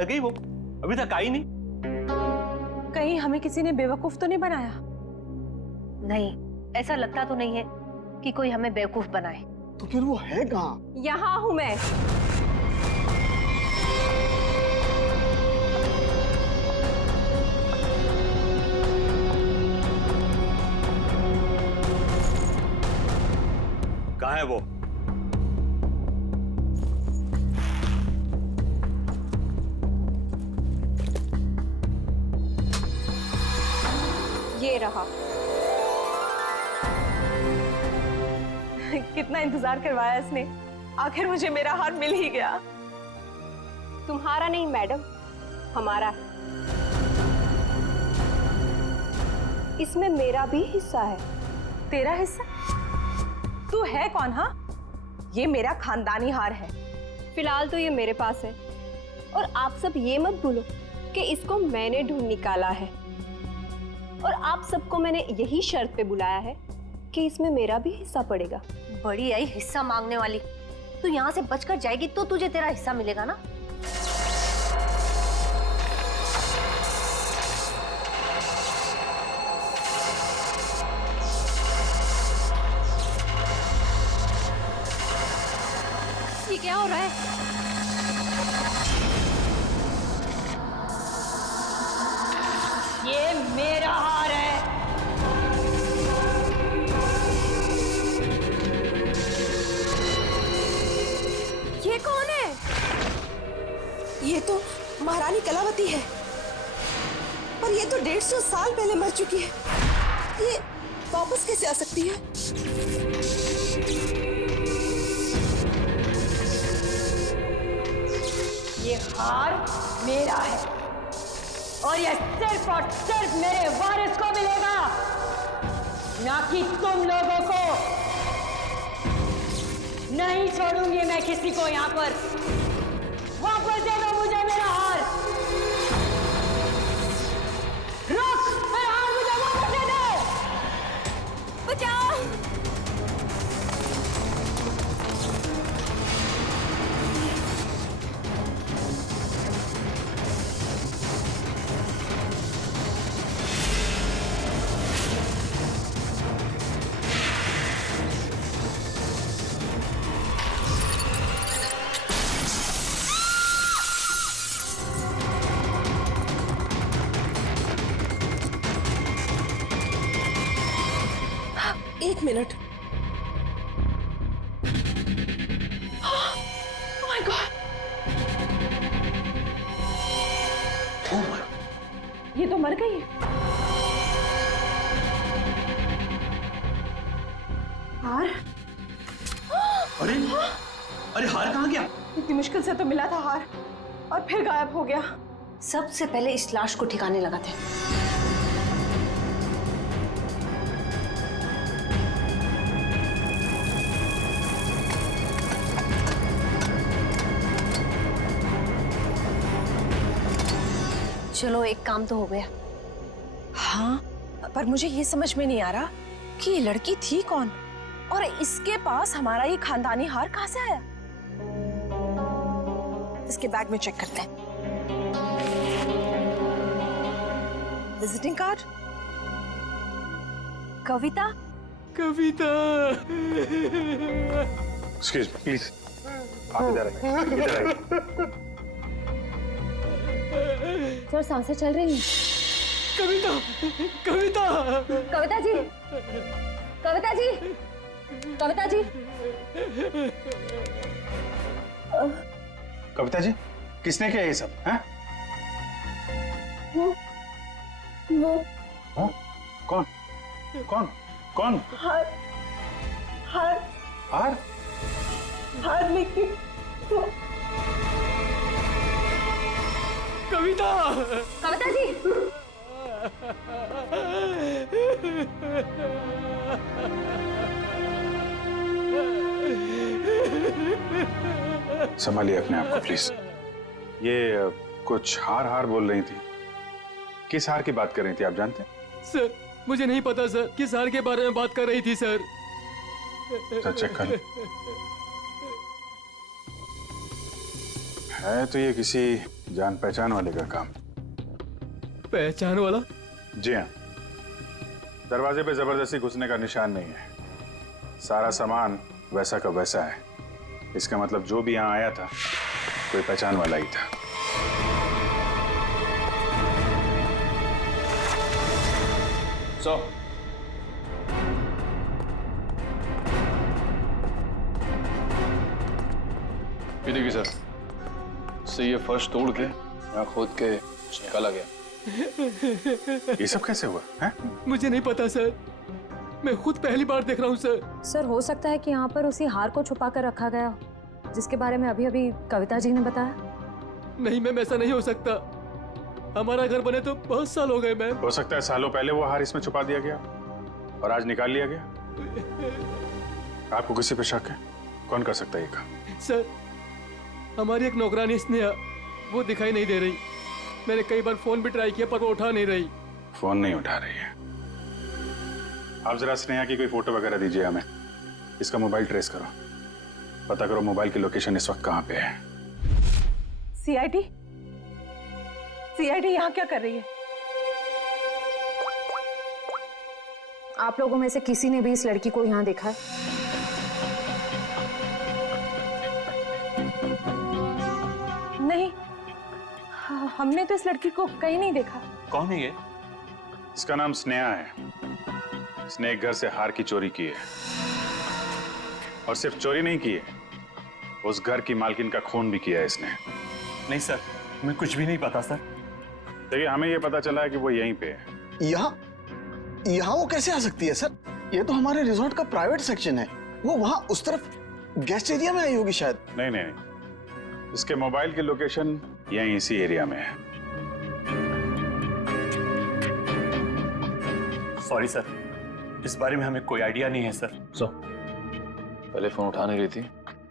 रह गई वो? अभी तक आई नहीं। कहीं हमें किसी ने बेवकूफ तो नहीं बनाया? नहीं, ऐसा लगता तो नहीं है कि कोई हमें बेवकूफ बनाए। तो फिर वो है कहाँ? यहाँ हूं मैं। कहाँ है वो? ये रहा। कितना इंतजार करवाया इसने, आखिर मुझे मेरा हार मिल ही गया। तुम्हारा नहीं मैडम, हमारा है। इसमें मेरा भी हिस्सा है। तेरा हिस्सा? तू है कौन? हाँ, ये मेरा खानदानी हार है। फिलहाल तो ये मेरे पास है, और आप सब ये मत भूलो कि इसको मैंने ढूंढ निकाला है, और आप सबको मैंने यही शर्त पे बुलाया है कि इसमें मेरा भी हिस्सा पड़ेगा। बड़ी आई हिस्सा मांगने वाली। तू यहाँ से बचकर जाएगी तो तुझे तेरा हिस्सा मिलेगा ना। ये क्या हो रहा है? ये मेरा हार है। ये कौन है? ये तो महारानी कलावती है, पर ये तो 150 साल पहले मर चुकी है। ये वापस कैसे आ सकती है? ये हार मेरा है, और ये सिर्फ और सिर्फ मेरे वारिस को मिलेगा, ना कि तुम लोगों को। नहीं छोड़ूंगी मैं किसी को यहाँ पर। वापस दे दो मुझे मेरा हार। रुक, मेरा हार मुझे वापस दे दो। बचाओ! एक मिनट। माय गॉड, ये तो मर गई। हार? अरे अरे हार कहाँ गया? इतनी मुश्किल से तो मिला था हार, और फिर गायब हो गया। सबसे पहले इस लाश को ठिकाने लगाते हैं। चलो, एक काम तो हो गया। हाँ, पर मुझे ये समझ में नहीं आ रहा कि ये लड़की थी कौन, और इसके पास हमारा ये खानदानी हार कहाँ से आया। इसके बैग में चेक करते हैं। Visiting card, Kavita. Kavita. Excuse me please, आप इधर आइए, इधर आइए। सर, सांसें चल रही हैं। कविता, कविता, कविता जी, कविता जी, कविता जी। कविता जी, किसने किया ये सब? हैं? वो हाँ? कौन? कौन? कौन? हार, हार, हार? हार लेके कविता! कविता जी, संभालिए अपने आप को प्लीज। ये कुछ हार हार बोल रही थी। किस हार की बात कर रही थी, आप जानते हैं? सर, मुझे नहीं पता सर, किस हार के बारे में बात कर रही थी सर। सर चेक कर। है तो ये किसी जान पहचान वाले का काम। पहचान वाला? जी हाँ, दरवाजे पे जबरदस्ती घुसने का निशान नहीं है। सारा सामान वैसा का वैसा है। इसका मतलब जो भी यहाँ आया था कोई पहचान वाला ही था। ये देखिए सर, इससे ये फर्श तोड़ के यहाँ खोद के निकाला गया। ये सब कैसे हुआ है? मुझे नहीं पता सर, मैं खुद पहली बार देख रहा हूँ सर। सर हो सकता है कि यहाँ पर उसी हार को छुपा कर रखा गया हो, जिसके बारे में अभी अभी कविता जी ने बताया। नहीं मैम, ऐसा नहीं हो सकता। हमारा घर बने तो बहुत साल हो गए मैम। हो सकता है सालों पहले वो हार इसमें छुपा दिया गया और आज निकाल लिया गया। आपको किसी पे शक है? कौन कर सकता है ये काम? सर, हमारी एक नौकरानी स्नेहा, वो दिखाई नहीं दे रही। मैंने कई बार फोन भी ट्राई किया पर वो उठा नहीं रही। फोन नहीं उठा रही है। आप जरा स्नेहा की कोई फोटो वगैरह दीजिए हमें। इसका मोबाइल ट्रेस करो, पता करो मोबाइल की लोकेशन इस वक्त कहाँ पे है। सीआईडी यहाँ क्या कर रही है? आप लोगों में से किसी ने भी इस लड़की को यहाँ देखा है? नहीं, हमने तो इस लड़की को कहीं नहीं देखा। कौन है ये? इसका नाम स्नेहा है। इसने एक घर से हार की चोरी की है और सिर्फ चोरी नहीं की है, उस घर की मालकिन का खून भी किया है इसने। नहीं सर, हमें कुछ भी नहीं पता सर। देखिए, हमें ये पता चला है कि वो यहीं पे है। यहाँ वो कैसे आ सकती है सर? ये तो हमारे रिजॉर्ट का प्राइवेट सेक्शन है। वो वहाँ उस तरफ गेस्ट एरिया में आई होगी शायद। नहीं नहीं नहीं, इसके मोबाइल की लोकेशन यहीं इसी एरिया में है। सॉरी सर, इस बारे में हमें कोई आइडिया नहीं है सर। पहले फोन उठा नहीं रही थी,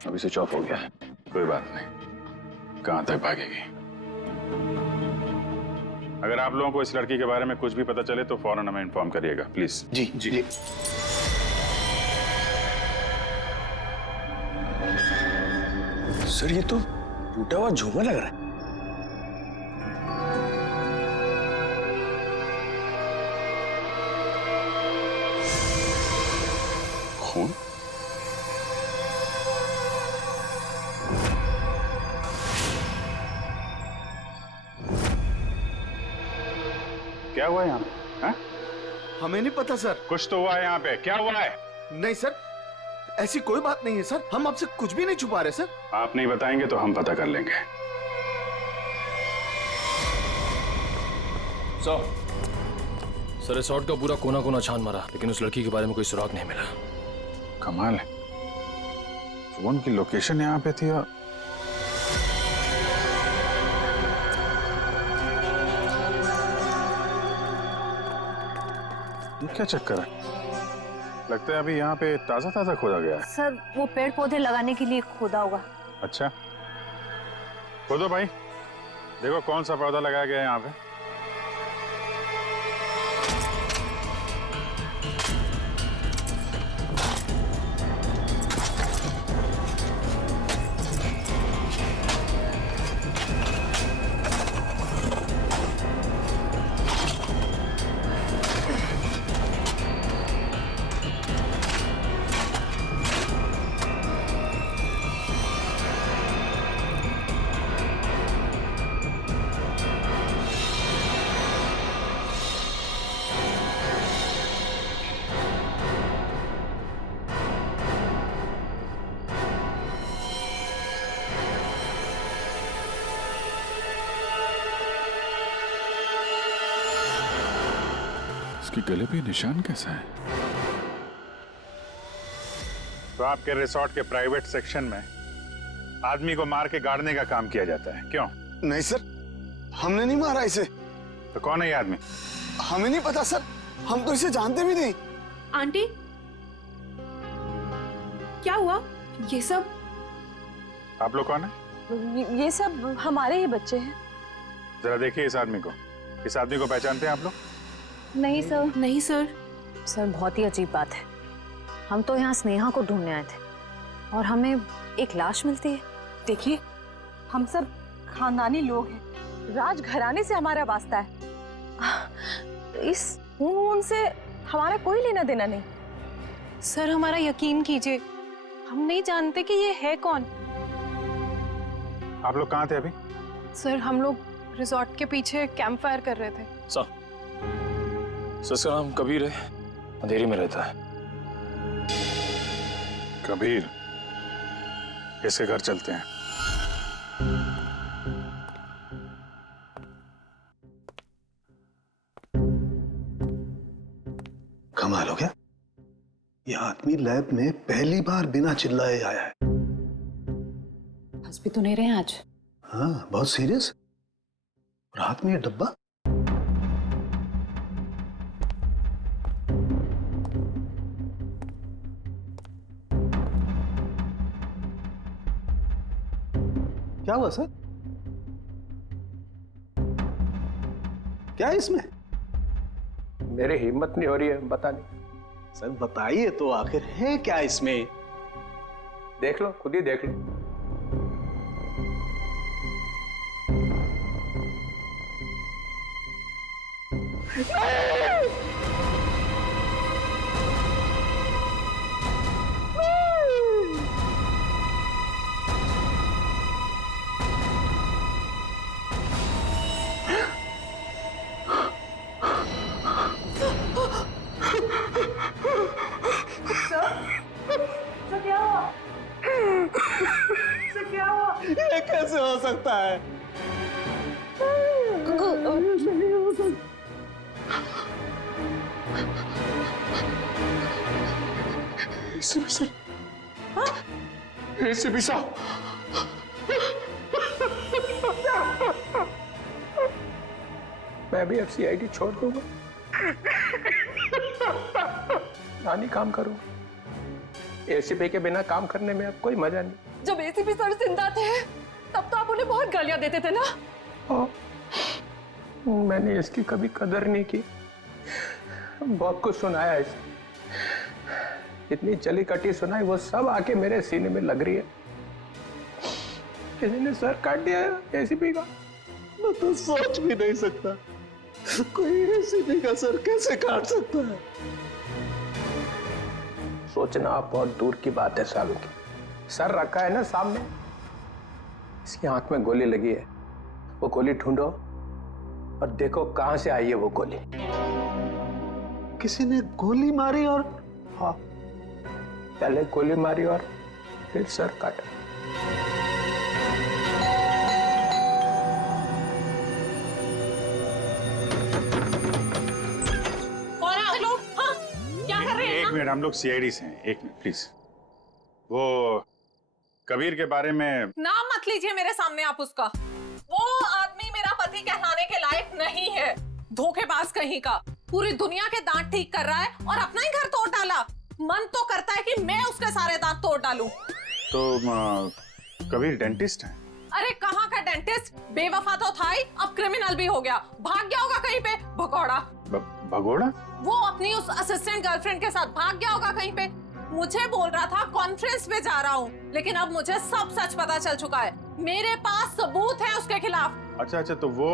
अभी स्विच ऑफ हो गया है। कोई बात नहीं, कहाँ तक भागेगी। अगर आप लोगों को इस लड़की के बारे में कुछ भी पता चले तो फौरन हमें इन्फॉर्म करिएगा प्लीज। Ji ji. सर, ये तो टूटा हुआ झूमर लग रहा है। खून? क्या हुआ यहाँ पे? हाँ? हमें नहीं पता सर। कुछ तो हुआ है यहाँ पे। क्या हुआ है? नहीं सर, ऐसी कोई बात नहीं है सर। हम आपसे कुछ भी नहीं छुपा रहे सर। आप नहीं बताएंगे तो हम पता कर लेंगे। सर, रिसोर्ट का पूरा कोना कोना छान मारा, लेकिन उस लड़की के बारे में कोई सुराग नहीं मिला। कमाल है, फोन की लोकेशन यहाँ पे थी और ये क्या चक्कर है? लगता है अभी यहाँ पे ताजा ताजा खोदा गया है। सर, वो पेड़ पौधे लगाने के लिए खोदा होगा। अच्छा, खोदो भाई, देखो कौन सा पौधा लगाया गया है यहाँ पे। इसके गले पे निशान कैसा है? तो आपके रिसोर्ट के प्राइवेट सेक्शन में आदमी को मार के गाड़ने का काम किया जाता है, क्यों? नहीं सर, हमने नहीं मारा इसे। तो कौन है ये आदमी? हमें नहीं पता सर, हम तो इसे जानते भी नहीं। आंटी, क्या हुआ? ये सब? आप लोग कौन है? ये सब हमारे ही बच्चे हैं। जरा देखिए इस आदमी को। इस आदमी को पहचानते हैं आप लोग? नहीं सर। नहीं सर। सर, बहुत ही अजीब बात है। हम तो यहाँ स्नेहा को ढूंढने आए थे और हमें एक लाश मिलती है। देखिए, हम सब खानदानी लोग हैं। राजघराने से हमारा वास्ता है। इस खून से हमारा कोई लेना देना नहीं। सर हमारा यकीन कीजिए, हम नहीं जानते कि ये है कौन। आप लोग कहाँ थे अभी? सर हम लोग रिजॉर्ट के पीछे कैंप फायर कर रहे थे। सर इसका नाम कबीर है, अंधेरी में रहता है। कबीर, इसके घर चलते हैं। कमाल हो गया, ये आदमी लैब में पहली बार बिना चिल्लाए आया है। हंस भी तो नहीं रहे आज। हाँ, बहुत सीरियस। और हाथ में ये डब्बा। क्या हुआ सर? क्या है इसमें? मेरी हिम्मत नहीं हो रही है बताने। सर बताइए तो, आखिर है क्या इसमें? देख लो, खुद ही देख लो। ये कैसे हो सकता है? एसीपी साहब, मैं भी अब सीआईडी छोड़ दूंगा, नानी काम करूंगा। एसीपी के बिना काम करने में अब कोई मजा नहीं। जब एसीपी सर जिंदा थे तब तो आप उन्हें बहुत गालियां देते थे ना। मैंने इसकी कभी कदर नहीं की। बहुत कुछ सुनाया इसे, इतनी चली कटी सुनाई, वो सब आके मेरे सीने में लग रही है। किसी ने सर काट दिया एसीपी का। मैं तो सोच भी नहीं सकता, कोई एसीपी का सर कैसे काट सकता है। सोचना बहुत दूर की बात है सालू की। सर रखा है ना सामने, इसकी आंख में गोली लगी है। वो गोली ढूंढो और देखो कहां से आई है वो गोली। किसी ने गोली मारी और? हाँ, पहले गोली मारी और फिर सर काटा। और आप लोग हाँ क्या कर रहे हैं? एक मिनट, हम लोग सीआईडी से हैं। एक मिनट प्लीज। वो कबीर के बारे में नाम मत लीजिए मेरे सामने आप उसका। वो आदमी मेरा पति कहलाने के लायक नहीं है। धोखेबाज कहीं का, पूरी दुनिया के दांत ठीक कर रहा है और अपना ही घर तोड़ डाला। मन तो करता है कि मैं उसके सारे दांत तोड़ डालूं। तो कबीर डेंटिस्ट है? अरे कहाँ का डेंटिस्ट, बेवफा तो था ही, अब क्रिमिनल भी हो गया। भाग गया होगा कहीं पे, भगौड़ा। भगोड़ा? वो अपनी उस असिस्टेंट गर्लफ्रेंड के साथ भाग गया होगा कहीं पे। मुझे बोल रहा था कॉन्फ्रेंस पे जा रहा हूँ, लेकिन अब मुझे सब सच पता चल चुका है। मेरे पास सबूत है उसके खिलाफ। अच्छा, तो वो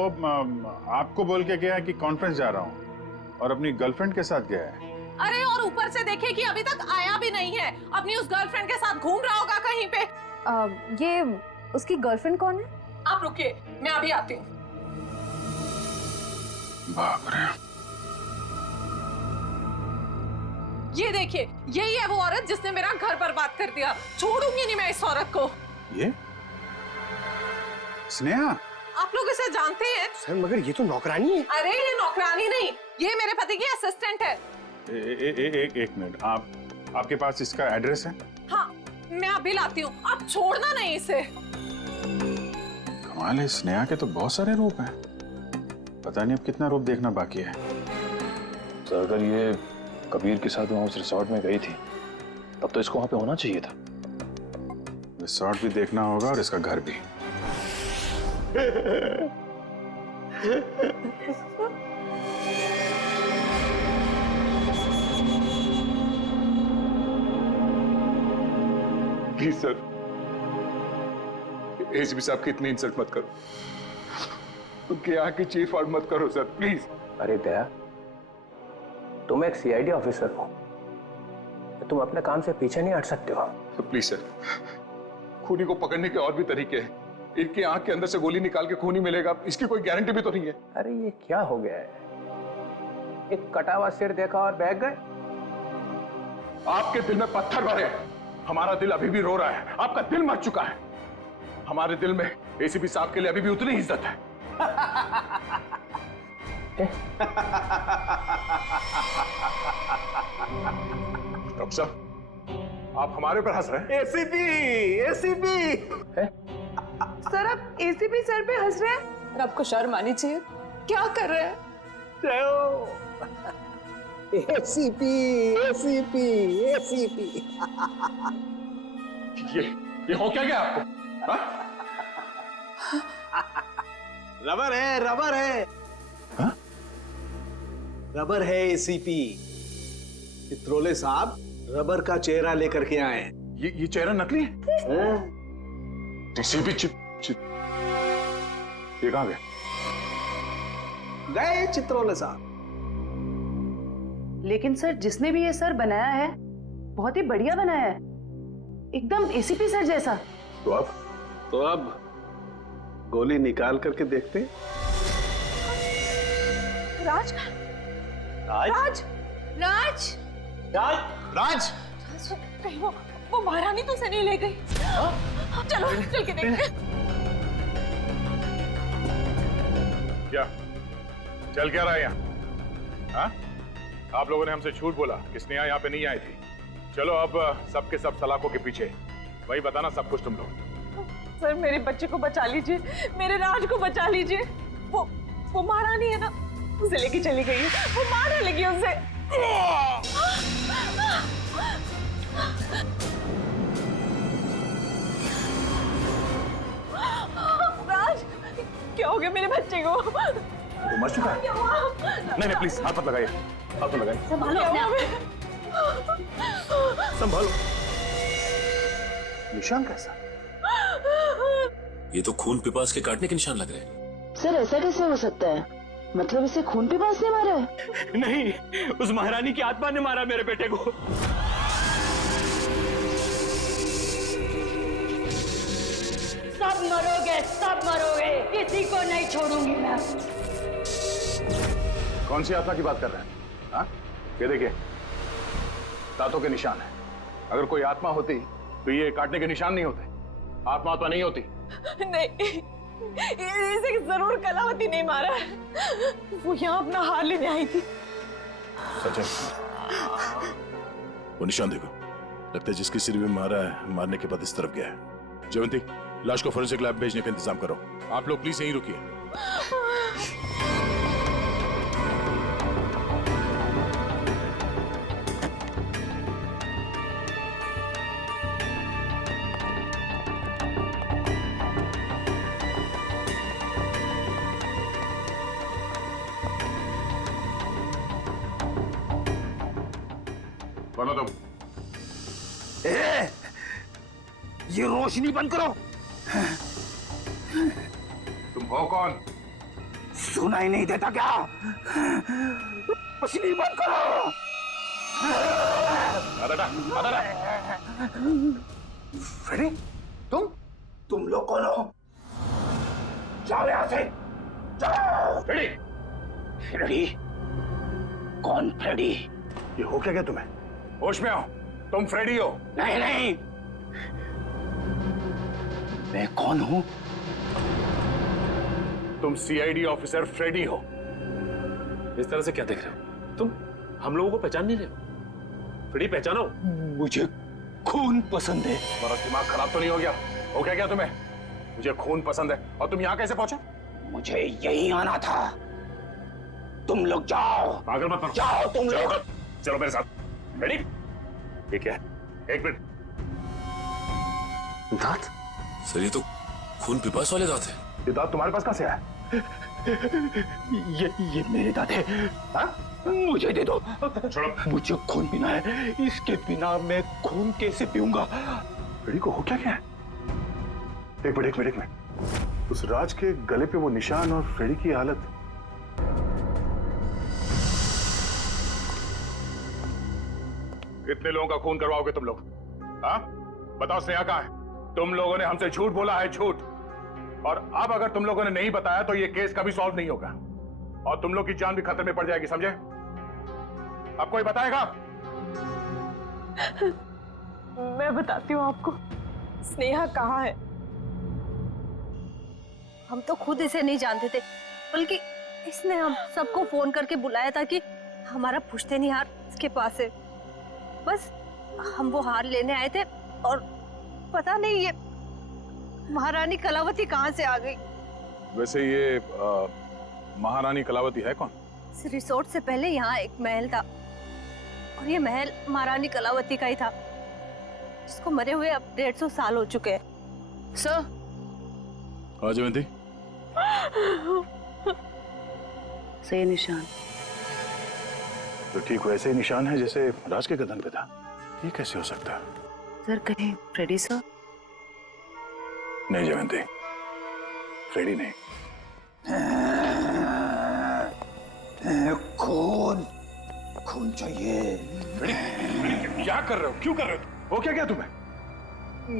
आपको बोल के गया कि कॉन्फ्रेंस जा रहा हूँ और अपनी गर्लफ्रेंड के साथ गया है? अरे और ऊपर से देखिए कि अभी तक आया भी नहीं है, अपनी उस गर्लफ्रेंड के साथ घूम रहा होगा कहीं पे। ये उसकी गर्लफ्रेंड कौन है? आप रुकिए, मैं अभी आती हूँ। बाप रे। ये देखिए, यही है वो औरत जिसने मेरा घर बर्बाद कर दिया। छोड़ूंगी नहीं मैं इस औरत को। ये स्नेहा? आप लोग इसे जानते हैं? सर मगर ये तो नौकरानी है। अरे ये नौकरानी नहीं, ये मेरे पति की असिस्टेंट है। एक मिनट, आपके पास इसका एड्रेस है? हाँ, मैं अभी लाती हूँ, आप छोड़ना नहीं इसे। कमाल है, स्नेहा के तो बहुत सारे रूप हैं। पता नहीं अब कितना रूप देखना बाकी है। सर अगर ये कबीर के साथ वहाँ उस रिसोर्ट में गई थी तब तो इसको वहाँ पे होना चाहिए था। रिसोर्ट भी देखना होगा और इसका घर भी। प्लीज सर, एसीपी साहब की इतनी इंसल्ट मत करो। उनके यहाँ की चीफ आउट मत करो सर, प्लीज। अरे दया, तुम एक सीआईडी ऑफिसर हो, तुम अपने काम से पीछे नहीं हट सकते हो। प्लीज सर, खूनी को पकड़ने के और भी तरीके हैं। इनकी आंख के अंदर से गोली निकाल के खून ही मिलेगा, इसकी कोई गारंटी भी तो नहीं है। अरे ये क्या हो गया है? एक कटा हुआ सिर देखा और बह गए। आपके दिल में पत्थर भरे हैं, हमारा दिल अभी भी रो रहा है। आपका दिल मर चुका है, हमारे दिल में एसीपी साहब के लिए अभी भी उतनी ही इज्जत है। डॉक्टर साहब, आप हमारे ऊपर हंस रहे हैं? एसीपी सर, आप एसीपी सर पे हंस रहे हैं? और आपको शर्म आनी चाहिए। क्या कर रहे हैं? एसीपी ये हो क्या गया आपको? हा? रबर है हा? रबर है एसीपी। चित्रोले साहब रबर का चेहरा लेकर के आए हैं। ये चेहरा नकली है? एसीपी ये कहां गए चित्रोले साहब। लेकिन सर, जिसने भी ये सर बनाया है बहुत ही बढ़िया बनाया है, एकदम एसीपी सर जैसा। तो अब गोली निकाल करके देखते हैं। राज राज राज राज राज कहीं वो महारानी तो से नहीं ले गई। चलो चल के देखते। क्या चल क्या रहा है यहाँ? हाँ? आप लोगों ने हमसे झूठ बोला कि स्नेहा यहाँ पे नहीं आई थी। चलो अब सबके सब सलाखों के पीछे, वही बताना सब कुछ तुम लोग। सर, मेरे बच्चे को बचा लीजिए, मेरे राज को बचा लीजिए। वो महारानी है ना, उसे लेके चली गई है, वो मारने लगी उसे। राज, क्या हो गया मेरे बच्चे को? वो मर चुका है। नहीं प्लीज हाथ मत लगाइए, हाथ मत लगाइए। संभालो अपने आप। संभालो। निशान कैसा? ये तो खून पिपास के काटने के निशान लग रहे हैं। सर, ऐसा कैसे हो सकता है? मतलब इसे खून पे पास ने मारा है? नहीं, उस महारानी की आत्मा ने मारा मेरे बेटे को। सब मरोगे, सब मरोगे, किसी को नहीं छोड़ूंगी मैं। कौन सी आत्मा की बात कर रहे हैं? हाँ? ये देखिए, दांतों के निशान है। अगर कोई आत्मा होती तो ये काटने के निशान नहीं होते। आत्मा तो नहीं होती। नहीं, इसे जरूर कलावती नहीं मारा है। वो यहाँ अपना हार लेने आई थी। सच है? वो निशान देखो, लगता है जिसके सिर में मारा है, मारने के बाद इस तरफ गया है। जयवंती, लाश को फोरेंसिक लैब भेजने का इंतजाम करो। आप लोग प्लीज यहीं रुकिए। बोलो तुम। ये रोशनी बंद करो। तुम हो कौन? सुनाई नहीं देता क्या? रोशनी बंद करो। फ्रेडी, तुम लोग कौन हो? जाओ यहां से, जाओ। Freddie, Freddie? कौन फ्रेडी? ये हो क्या गया तुम्हें? होश में आओ, तुम फ्रेडी हो? नहीं नहीं, मैं कौन हूं? तुम सीआईडी ऑफिसर फ्रेडी हो। इस तरह से क्या देख रहे हो तुम? हम लोगों को पहचान नहीं रहे हो? फ्रेडी पहचानो। मुझे खून पसंद है। तुम्हारा दिमाग खराब तो नहीं हो गया? हो क्या तुम्हें? मुझे खून पसंद है और तुम यहाँ कैसे पहुंचे? मुझे यहीं आना था। तुम लोग जाओ। पागल मत बनो। जाओ तुम लोग। चलो मेरे साथ। रेडी? ठीक है, एक मिनट। दांत? सर, ये तो खून पिपास वाले दांत हैं। ये दांत तुम्हारे पास कहां से आया? ये मेरे दांत है। हाँ? मुझे दे दो। छोड़ो। मुझे खून पीना है, इसके बिना मैं खून कैसे पीऊंगा? रेडी को हो क्या? एक मिनट। उस राज के गले पे वो निशान और फ्रेडी की हालत। कितने लोगों का खून करवाओगे तुम लोग? हाँ, बताओ स्नेहा कहाँ है? तुम लोगों ने हमसे झूठ बोला है, झूठ। और अब अगर तुम लोगों ने नहीं बताया तो ये केस कभी सॉल्व नहीं होगा और तुम लोग की जान भी खतरे में पड़ जाएगी, समझे? अब कोई बताएगा? मैं बताती हूँ आपको स्नेहा कहाँ है। हम तो खुद इसे नहीं जानते थे, बल्कि इसने हम सबको फोन करके बुलाया था कि हमारा पुश्तैनी हार इसके पास है। बस हम वो हार लेने आए थे और पता नहीं ये महारानी कलावती कहाँ से आ गई। वैसे ये महारानी कलावती है कौन? इस रिसोर्ट से पहले यहाँ एक महल था और ये महल महारानी कलावती का ही था, जिसको मरे हुए अब 150 साल हो चुके हैं। सर। हाँ जयंती। सही निशान तो ठीक वैसे ही निशान है जैसे राज के गर्दन पे था। ये कैसे हो सकता है? सर कहीं फ्रेडी सर? नहीं जयंती, फ्रेडी नहीं। खून खून चाहिए। क्या कर रहे हो? क्यों कर रहे हो? वो क्या किया तुम्हें?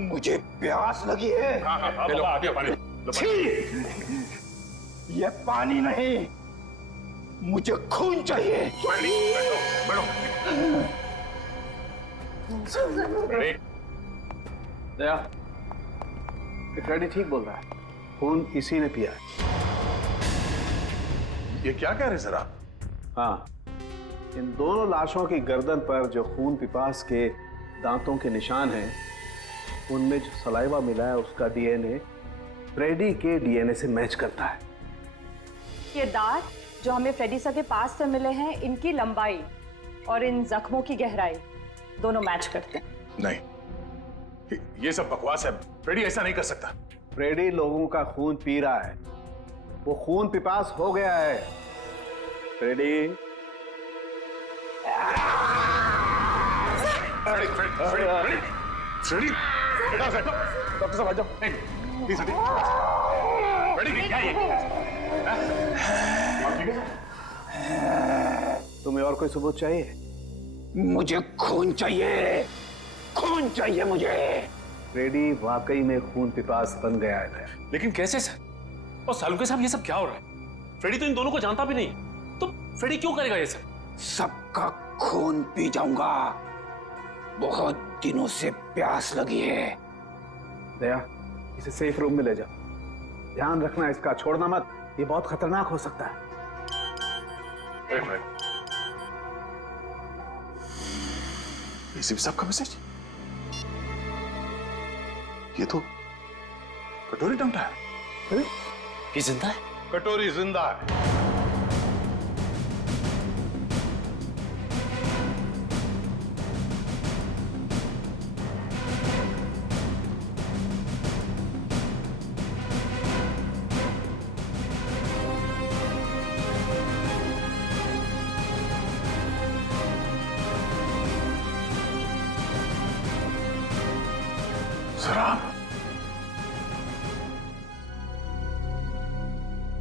मुझे प्यास लगी है। हाँ हाँ हाँ, आ गया पानी। ये पानी नहीं, मुझे खून चाहिए। बैठो। दया, फ्रेडी ठीक बोल रहा है, खून इसी ने पिया है। ये क्या कह रहे सर आप? हाँ, इन दोनों लाशों की गर्दन पर जो खून पिपास के दांतों के निशान हैं, उनमें जो सलाइवा मिला है उसका डीएनए फ्रेडी के डीएनए से मैच करता है। ये दांत जो हमें फ्रेडी सर के पास से मिले हैं, इनकी लंबाई और इन जख्मों की गहराई दोनों मैच करते हैं। नहीं, ये सब बकवास है। फ्रेडी ऐसा नहीं कर सकता। फ्रेडी लोगों का खून पी रहा है, वो खून पिपास हो गया है। फ्रेडी डॉक्टर साहब आ जाओ। क्या ये? तुम्हें और कोई सबूत चाहिए? मुझे खून चाहिए, खून चाहिए मुझे। फ्रेडी वाकई में खून पिपास बन गया है। लेकिन कैसे सर? और सालुके साहब ये सब क्या हो रहा है? फ्रेडी तो इन दोनों को जानता भी नहीं, तो फ्रेडी क्यों करेगा ये सब? सबका खून पी जाऊंगा, बहुत दिनों से प्यास लगी है। दया, इसे सेफ रूम में ले जाओ, ध्यान रखना इसका, छोड़ना मत, ये बहुत खतरनाक हो सकता है। इसी साहब का मैसेज? ये तो कटोरी टंगटा है। ये जिंदा है? कटोरी जिंदा है।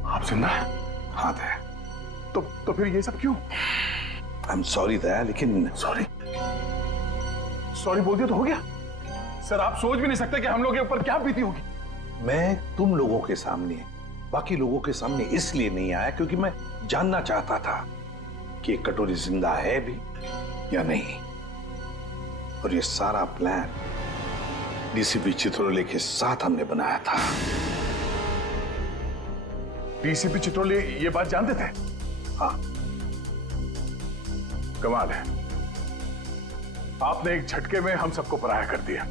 आप जिंदा है? हाँ दया। तो फिर ये सब क्यों? आई एम सॉरी दया, लेकिन सॉरी बोल दिया तो हो गया। सर आप सोच भी नहीं सकते कि हम लोग के ऊपर क्या बीती होगी। मैं तुम लोगों के सामने, बाकी लोगों के सामने इसलिए नहीं आया क्योंकि मैं जानना चाहता था कि ये कटोरी जिंदा है भी या नहीं। और ये सारा प्लान डीसीपी चित्रोले के साथ हमने बनाया था। डीसीपी चित्रोले ये बात जानते थे? हाँ। कमाल है, आपने एक झटके में हम सबको पराया कर दिया।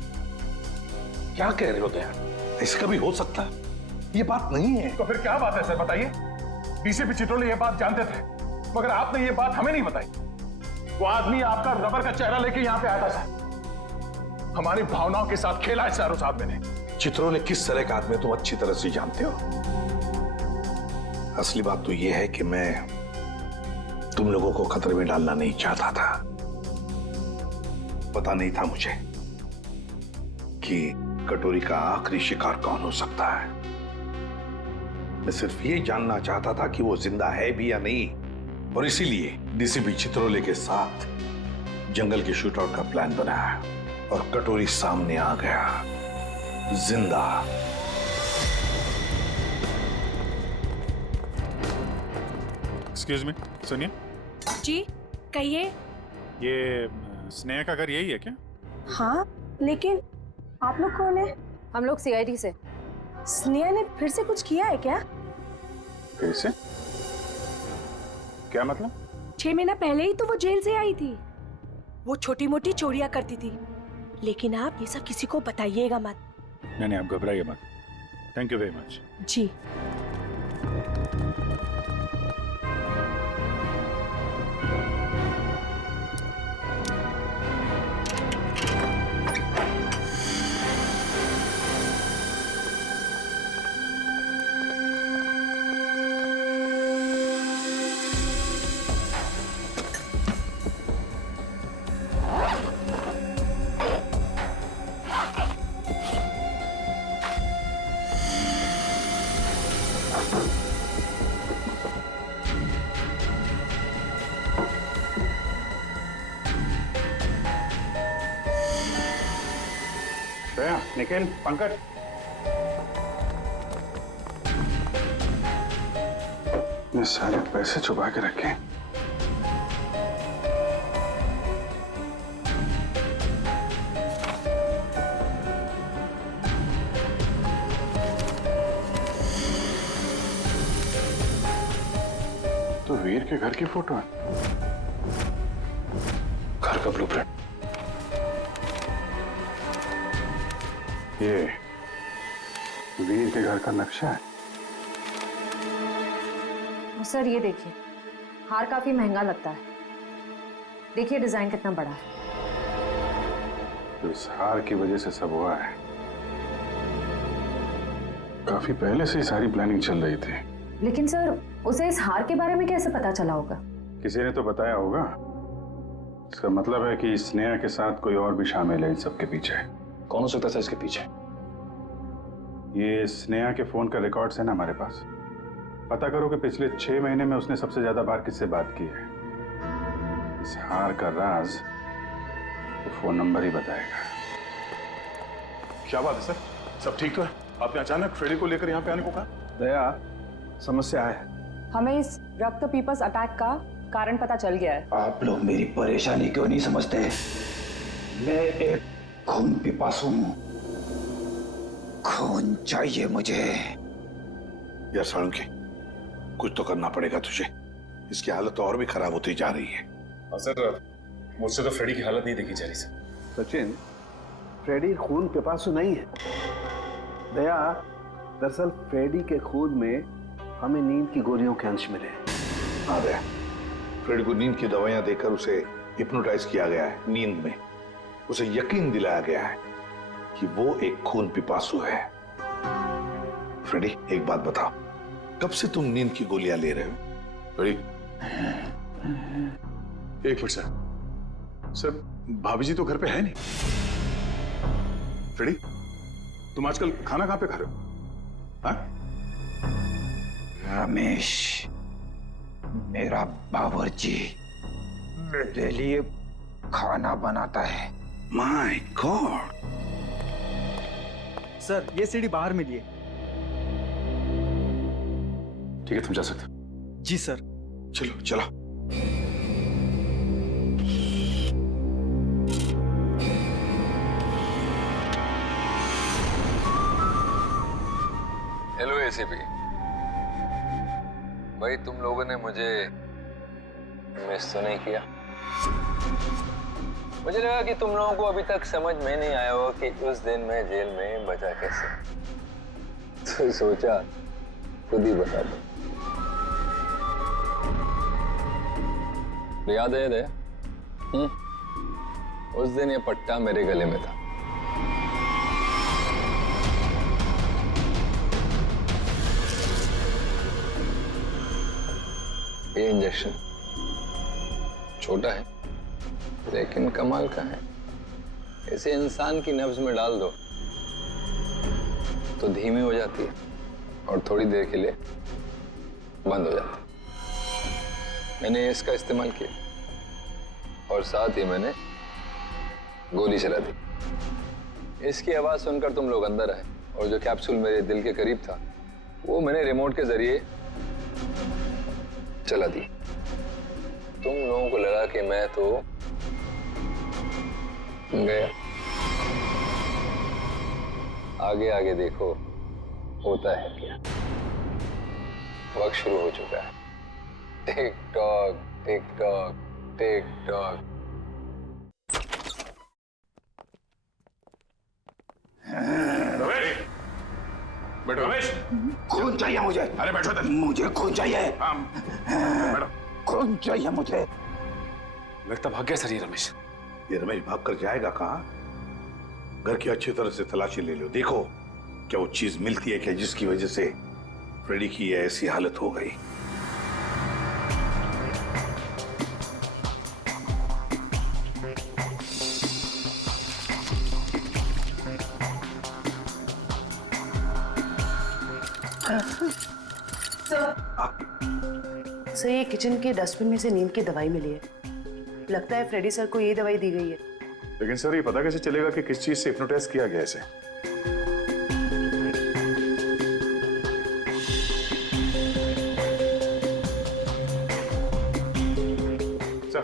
क्या कह रहे हो दया? ऐसा कभी हो सकता? ये बात नहीं है। तो फिर क्या बात है सर, बताइए। डीसीपी चित्रोले ये बात जानते थे, मगर आपने ये बात हमें नहीं बताई। वो आदमी आपका रबर का चेहरा लेके यहाँ पे आया था सर। हमारी भावनाओं के साथ खेला है सर उस आदमी ने। चित्रोले किस तरह का आदमी तुम अच्छी तरह से जानते हो। असली बात तो यह है कि मैं तुम लोगों को खतरे में डालना नहीं चाहता था। पता नहीं था मुझे कि कटोरी का आखिरी शिकार कौन हो सकता है। मैं सिर्फ ये जानना चाहता था कि वो जिंदा है भी या नहीं, और इसीलिए डीसीपी चित्रोले के साथ जंगल के शूटआउट का प्लान बनाया और कटोरी सामने आ गया जिंदा। एक्सक्यूज मी, सुनिए। जी कहिए। ये स्नेहा का घर यही है क्या? हाँ, लेकिन आप लोग कौन है? हम लोग सीआईडी से। स्नेहा ने फिर से कुछ किया है क्या? फिर से? क्या मतलब? 6 महीना पहले ही तो वो जेल से आई थी। वो छोटी मोटी चोरियां करती थी, लेकिन आप ये सब किसी को बताइएगा मत। नहीं, आप घबराइए मत। Thank you very much. जी। निखिल, पंकज, ये सारे पैसे छुपा के रखे। तो वीर के घर की फोटो है, घर का ब्लूप्रिंट। ये वीर के घर का नक्शा है। सर ये देखिए, हार काफी महंगा लगता है। देखिए डिजाइन कितना बड़ा है। तो इस हार की वजह से सब हुआ है। काफी पहले से ही सारी प्लानिंग चल रही थी। लेकिन सर, उसे इस हार के बारे में कैसे पता चला होगा? किसी ने तो बताया होगा। इसका मतलब है कि स्नेहा के साथ कोई और भी शामिल है इन सब के पीछे। कौन हो सकता है इसके पीछे? ये स्नेहा के फोन का रिकॉर्ड्स है ना हमारे पास। पता करो कि पिछले 6 महीने में उसने सबसे ज्यादा बार किससे बात की है। इस हार का राज तो फोन नंबर ही बताएगा। क्या बात है सर? सब ठीक तो है? आपने अचानक फ्रेडी को लेकर यहाँ पे आने को कहा? दया, समस्या है। हमें इस रक्त पीपस अटैक का कारण पता चल गया है। आप लोग मेरी परेशानी क्यों नहीं समझते? मैं एक खून पिपासु हूं। खून चाहिए मुझे। यार साळुंखे, कुछ तो करना पड़ेगा तुझे। इसकी हालत तो और भी खराब होती जा रही है। सर, मुझसे तो फ्रेडी की हालत नहीं देखी जा रही सर। सचिन, फ्रेडी खून पिपासु नहीं है। दया, दरअसल फ्रेडी के खून में हमें नींद की गोलियों के अंश मिले। हाँ दया, फ्रेडी को नींद की दवाइयां देकर उसे हिप्नोटाइज किया गया है। नींद में उसे यकीन दिलाया गया है कि वो एक खून पिपासु है। फ्रेडी, एक बात बताओ, कब से तुम नींद की गोलियां ले रहे हो? फ्रेडी, एक मिनट सर। सर, भाभी जी तो घर पे है नहीं। फ्रेडी, तुम आजकल खाना कहां पे खा रहे हो? हाँ? रमेश, मेरा बावर्ची मेरे लिए खाना बनाता है। My God. सर, ये सीढ़ी बाहर मिली है। ठीक है, तुम जा सकते हो। जी सर। चलो चलो। हेलो एसीपी भाई, तुम लोगों ने मुझे मिस तो नहीं किया? मुझे लगा कि तुम लोगों को अभी तक समझ में नहीं आया हो कि उस दिन मैं जेल में बचा कैसे, तो सोचा खुद ही बता दो। याद है दया? उस दिन ये पट्टा मेरे गले में था। ये इंजेक्शन छोटा है लेकिन कमाल का है। इसे इंसान की नब्ज में डाल दो तो धीमी हो जाती है और थोड़ी देर के लिए बंद हो जाता। मैंने इसका इस्तेमाल किया और साथ ही मैंने गोली चला दी। इसकी आवाज सुनकर तुम लोग अंदर आए और जो कैप्सूल मेरे दिल के करीब था वो मैंने रिमोट के जरिए चला दी। तुम लोगों को लगा कि मैं तो गया। आगे आगे देखो होता है क्या। वक्त शुरू हो चुका है। Tick tock tick tock tick tock. बैठो। रमेश, खून चाहिए मुझे। अरे बैठो इधर। मुझे खून चाहिए। बैठो। खून चाहिए मुझे। लगता भाग गया सर ये रमेश। ये रमेश भागकर जाएगा कहाँ? घर की अच्छी तरह से तलाशी ले लो, देखो क्या वो चीज मिलती है क्या जिसकी वजह से फ्रेडी की ऐसी हालत हो गई। सर ये किचन के डस्टबिन में से नींद की दवाई मिली है। लगता है फ्रेडी सर को ये दवाई दी गई है। लेकिन सर ये पता कैसे चलेगा कि किस चीज से हिप्नोटाइज किया गया इसे? सर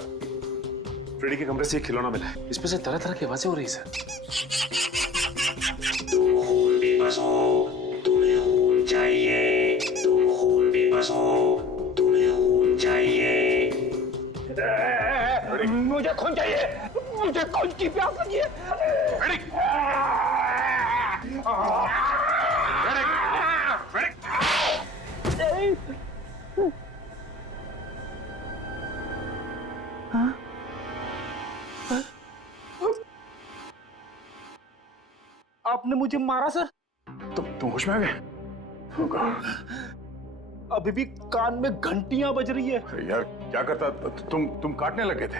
फ्रेडी के कमरे से एक खिलौना मिला है। इसमें से तरह तरह की आवाजें हो रही है सर। मुझे खून चाहिए। मुझे खून की प्यास लगी है। आपने मुझे मारा सर? तुम होश में आ गए? अभी भी कान में घंटियां बज रही है। अरे यार क्या करता? तुम काटने लगे थे।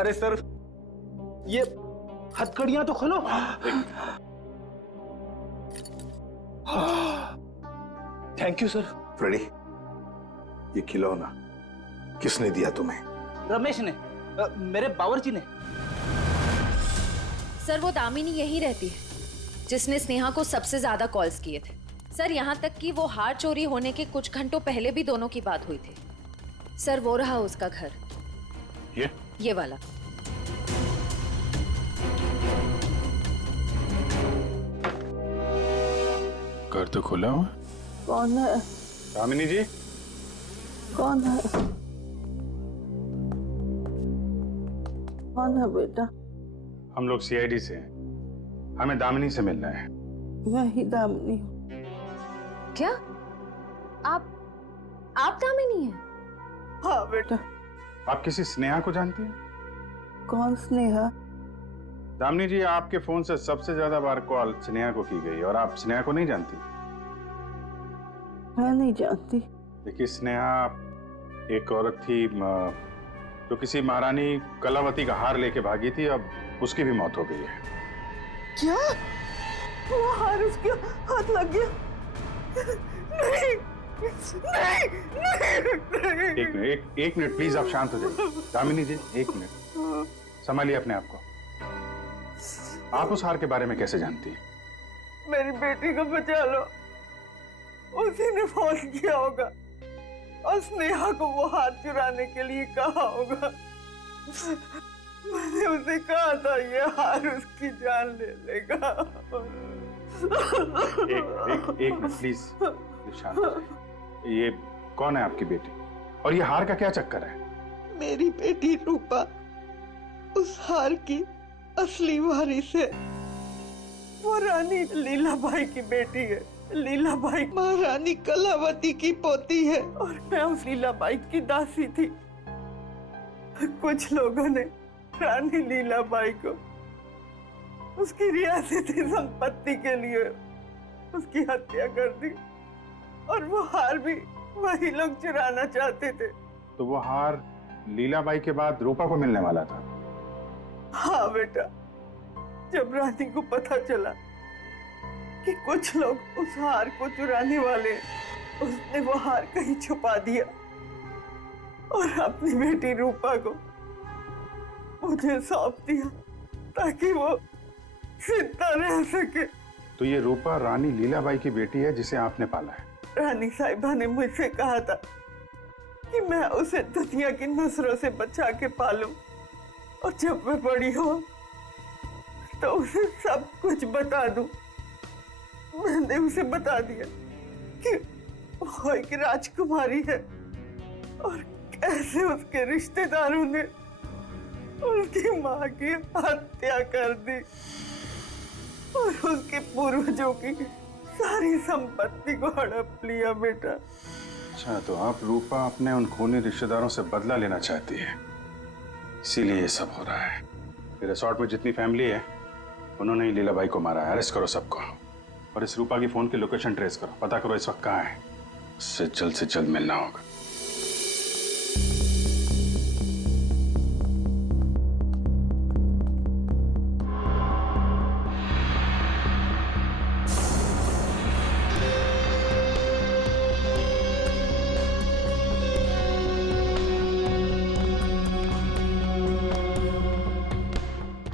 अरे सर ये हथकड़ियां तो खोलो। Thank you sir. फ्रेडी ये खिलौना किसने दिया तुम्हें? रमेश ने, मेरे बावर्ची ने। सर वो दामिनी यही रहती है जिसने स्नेहा को सबसे ज्यादा कॉल्स किए थे। सर यहाँ तक कि वो हार चोरी होने के कुछ घंटों पहले भी दोनों की बात हुई थी। सर वो रहा उसका घर, ये वाला। घर तो खुला हुआ। कौन है? दामिनी जी। कौन है? कौन है बेटा? हम लोग सीआईडी से हैं। हमें दामिनी से मिलना है। यही दामिनी। क्या आप दामिनी हैं? हाँ बेटा। आप किसी स्नेहा को जानती हैं? कौन स्नेहा? दामिनी जी आपके फोन से सबसे ज्यादा बार कॉल स्नेहा को की गई और आप स्नेहा को नहीं जानती? मैं नहीं जानती। देखिए स्नेहा एक औरत थी जो किसी महारानी कलावती का हार लेके भागी थी। अब उसकी भी मौत हो गई है। क्या? वो हार उसके हाथ लग गया? नहीं, नहीं, एक मिनट प्लीज आप शांत हो जाइए। दामिनी जी एक मिनट संभालिए अपने आप को। आप उस हार के बारे में कैसे जानती हैं? मेरी बेटी को बचा लो। उसी ने फोन किया होगा और स्नेहा को वो हार चुराने के लिए कहा होगा। मैंने उसे कहा था ये हार उसकी जान ले लेगा। एक मिनट प्लीज शांत हो जाइए। ये कौन है आपकी बेटी और ये हार का क्या चक्कर है? मेरी बेटी रूपा उस हार की असली वारिस है। वो रानी लीलाबाई की बेटी है। लीलाबाई महारानी कलावती की पोती है और मैं उस लीलाबाई की दासी थी। कुछ लोगों ने रानी लीलाबाई को उसकी रियासती संपत्ति के लिए उसकी हत्या कर दी और वो हार भी वही लोग चुराना चाहते थे। तो वो हार लीलाबाई के बाद रूपा को मिलने वाला था? हाँ बेटा, जब रानी को पता चला कि कुछ लोग उस हार को चुराने वाले, उसने वो हार कहीं छुपा दिया और अपनी बेटी रूपा को मुझे सौंप दिया ताकि वो जिंदा रह सके। तो ये रूपा रानी लीलाबाई की बेटी है जिसे आपने पाला है? रानी साहिबा ने मुझसे कहा था कि मैं उसे दुनिया की नजरों से बचा के पालूं और जब मैं बड़ी हो तो उसे सब कुछ बता दूं। मैंने उसे बता दिया कि वो एक राजकुमारी है और कैसे उसके रिश्तेदारों ने उसकी माँ की हत्या कर दी और उसके पूर्वजों की सारी संपत्ति को हड़प लिया। बेटा, अच्छा, तो आप रूपा अपने उन खूनी रिश्तेदारों से बदला लेना चाहती है, इसीलिए ये सब हो रहा है। रिसोर्ट में जितनी फैमिली है उन्होंने ही लीलाबाई को मारा है। अरेस्ट करो सबको और इस रूपा की फोन की लोकेशन ट्रेस करो, पता करो इस वक्त कहाँ है। उससे जल्द मिलना होगा।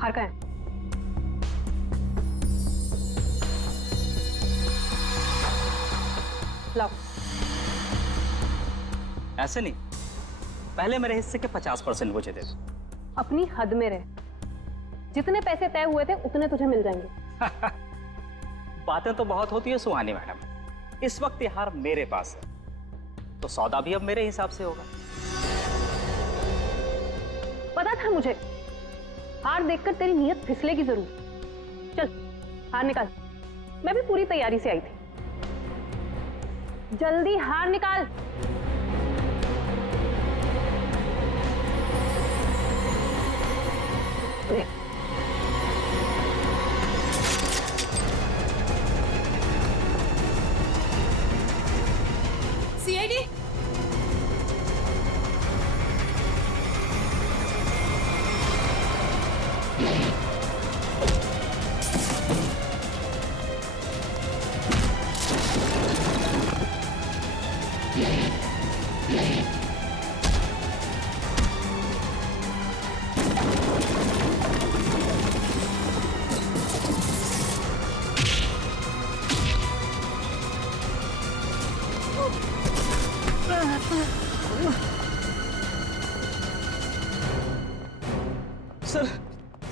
हार का है? लाओ। ऐसे नहीं, पहले मेरे हिस्से के 50% मुझे दे दो। अपनी हद में रह, जितने पैसे तय हुए थे उतने तुझे मिल जाएंगे। बातें तो बहुत होती है सुहानी मैडम, इस वक्त ये हार मेरे पास है तो सौदा भी अब मेरे हिसाब से होगा। पता था मुझे, हार देखकर तेरी नीयत फिसलेगी जरूर। चल हार निकाल, मैं भी पूरी तैयारी से आई थी। जल्दी हार निकाल। सीआईडी,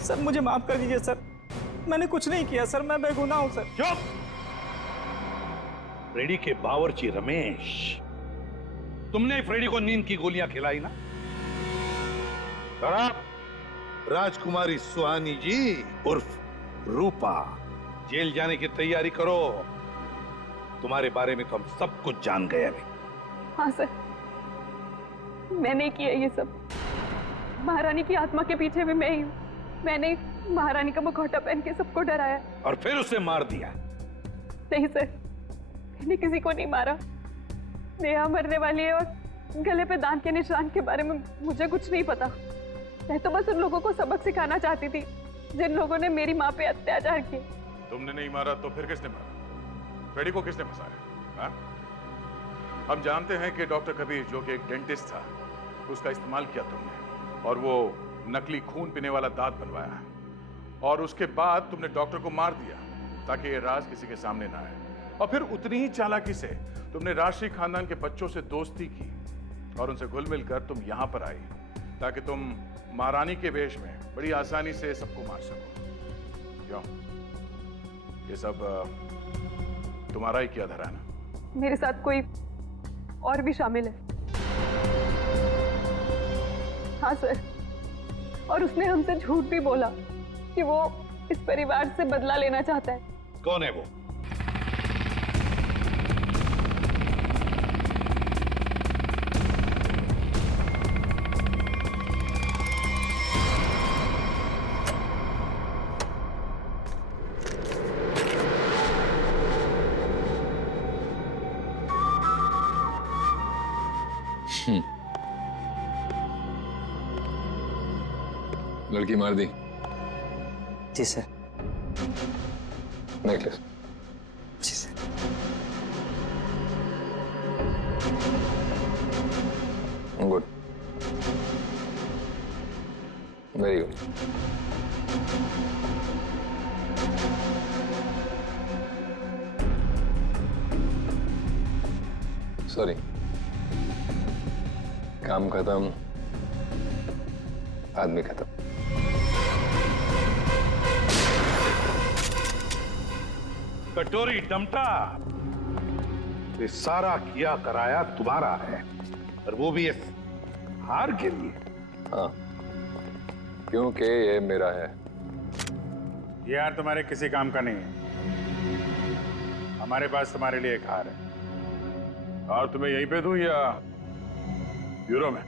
सर मुझे माफ कर दीजिए सर, मैंने कुछ नहीं किया सर, मैं बेगुनाह हूं सर। चुप! फ्रेडी के बावर्ची रमेश, तुमने फ्रेडी को नींद की गोलियां खिलाई ना? खराब। राजकुमारी सुहानी जी उर्फ रूपा जेल जाने की तैयारी करो। तुम्हारे बारे में तो हम सब कुछ जान गए अभी। हाँ सर, मैंने किया ये सब। महारानी की आत्मा के पीछे भी मैं ही हूँ। मैंने महारानी का मुखौटा पहन के सबको डराया और फिर उसे मार दिया। नहीं सर, मैंने किसी को नहीं मारा। नेहा मरने वाली है और गले पे दांत के निशान के बारे में मुझे कुछ नहीं पता। मैं तो बस उन लोगों को सबक सिखाना चाहती थी जिन लोगों ने मेरी माँ पे अत्याचार किए। तुमने नहीं मारा तो फिर किसने मारा? फ्रेडी को किसने फंसाया? हाँ? हम जानते हैं कि डॉक्टर कबीर, जो कि एक डेंटिस्ट था, उसका इस्तेमाल किया तुमने और वो नकली खून पीने वाला दांत बनवाया और उसके बाद तुमने डॉक्टर को मार दिया ताकि ये राज किसी के सामने ना आए। और फिर उतनी ही चालाकी से तुमने राष्ट्रीय खानदान के बच्चों से दोस्ती की और उनसे घुल मिलकर तुम यहां पर आई ताकि तुम महारानी के वेश में बड़ी आसानी से सबको मार सको। क्यों? ये सब तुम्हारा ही किया धरा ना? मेरे साथ कोई और भी शामिल है। हाँ सर, और उसने हमसे झूठ भी बोला कि वो इस परिवार से बदला लेना चाहता है। कौन है वो? लड़की मार दी? जी sir. Necklace good, very good. Sorry, काम खत्म, आदमी खत्म। कटोरी डमटा, ये सारा किया कराया तुम्हारा है, और वो भी इस हार के लिए। हाँ, क्योंकि ये मेरा है। ये हार तुम्हारे किसी काम का नहीं है। हमारे पास तुम्हारे लिए एक हार है। और तुम्हें यहीं पे दूं या ब्यूरो में?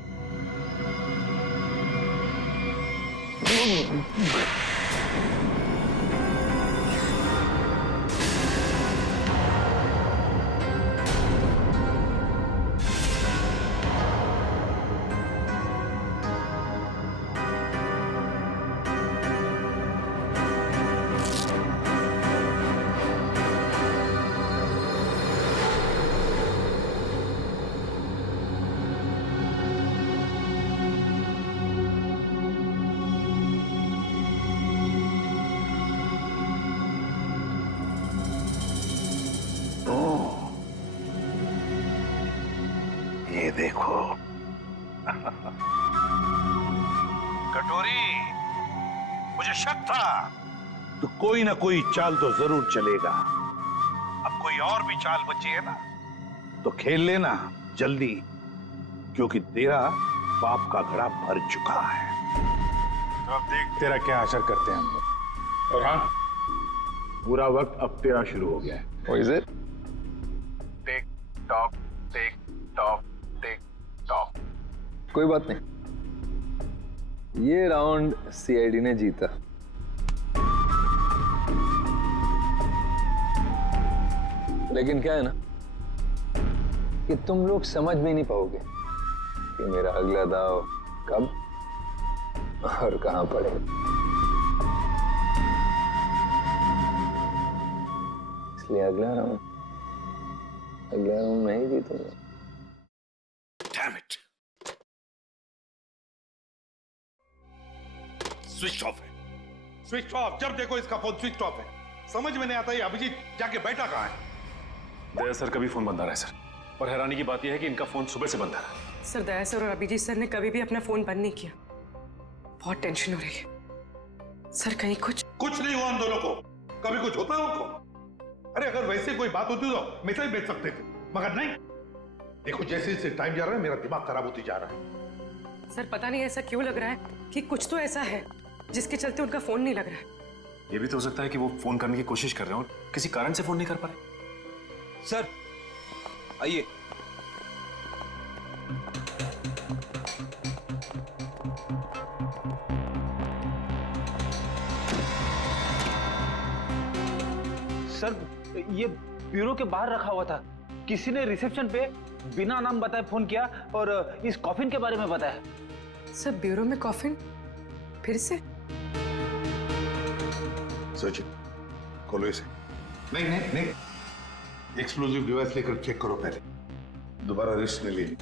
ये देखो कटोरी, मुझे शक था तो कोई ना कोई चाल तो जरूर चलेगा। अब कोई और भी चाल बची है ना तो खेल लेना जल्दी, क्योंकि तेरा पाप का घड़ा भर चुका है। तो अब देख तेरा क्या असर करते हैं हम लोग। और हाँ, पूरा वक्त अब तेरा शुरू हो गया है। What is it? Tick tock, tick tock, tick tock. कोई बात नहीं, ये राउंड सीआईडी ने जीता। लेकिन क्या है ना कि तुम लोग समझ में नहीं पाओगे कि मेरा अगला दाव कब और कहां पड़ेगा। इसलिए अगला राउंड मैं ही जीतूंगा। Damn it! स्विच ऑफ है, स्विच ऑफ। जब देखो इसका फोन स्विच ऑफ है। समझ में नहीं आता ये अभिजीत जाके बैठा कहाँ है। दया सर का भी फोन बंद आ रहा है सर, और हैरानी की बात यह है कि इनका फोन सुबह से बंद आ रहा है। सर, दया सर और अभिजीत सर ने कभी भी अपना फोन बंद नहीं किया। बहुत टेंशन हो रही है सर। कहीं कुछ नहीं हुआ उन दोनों को। कभी कुछ होता है उनको? अरे अगर वैसे कोई बात होती तो मैसेज भेज सकते थे, मगर नहीं। देखो जैसे जैसे टाइम जा रहा है मेरा दिमाग खराब होती जा रहा है। सर, पता नहीं ऐसा क्यों लग रहा है कि कुछ तो ऐसा है जिसके चलते उनका फोन नहीं लग रहा है। ये भी तो हो सकता है कि वो फोन करने की कोशिश कर रहे हैं और किसी कारण से फोन नहीं कर पा रहे। सर आइए। सर, ये ब्यूरो के बाहर रखा हुआ था। किसी ने रिसेप्शन पे बिना नाम बताए फोन किया और इस कॉफिन के बारे में बताया। सर, ब्यूरो में कॉफिन फिर से? सचिन खोलो इसे। नहीं, एक्सप्लोजिव डिवाइस लेकर चेक करो पहले, दोबारा रिस्क नहीं लेनी।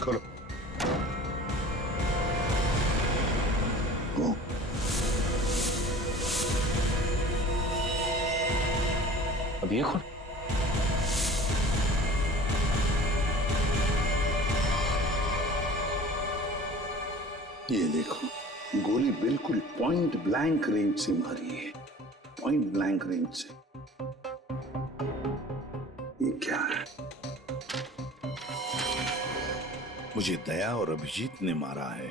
खोलो। अब ये कौन? ये देखो, गोली बिल्कुल पॉइंट ब्लैंक रेंज से मारी है। पॉइंट ब्लैंक रेंज से। ये क्या है? मुझे दया और अभिजीत ने मारा है।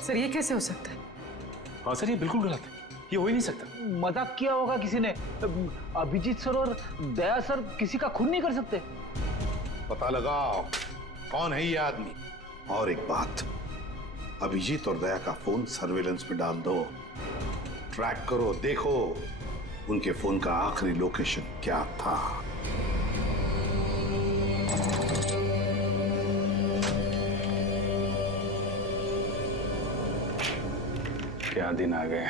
सर, ये कैसे हो सकता है? हाँ सर, ये बिल्कुल गलत है। ये हो ही नहीं सकता। मजाक किया होगा किसी ने। अभिजीत सर और दया सर किसी का खून नहीं कर सकते। पता लगाओ कौन है ये आदमी। और एक बात, अभिजीत और दया का फोन सर्वेलेंस में डाल दो। ट्रैक करो, देखो उनके फोन का आखिरी लोकेशन क्या था। क्या दिन आ गए,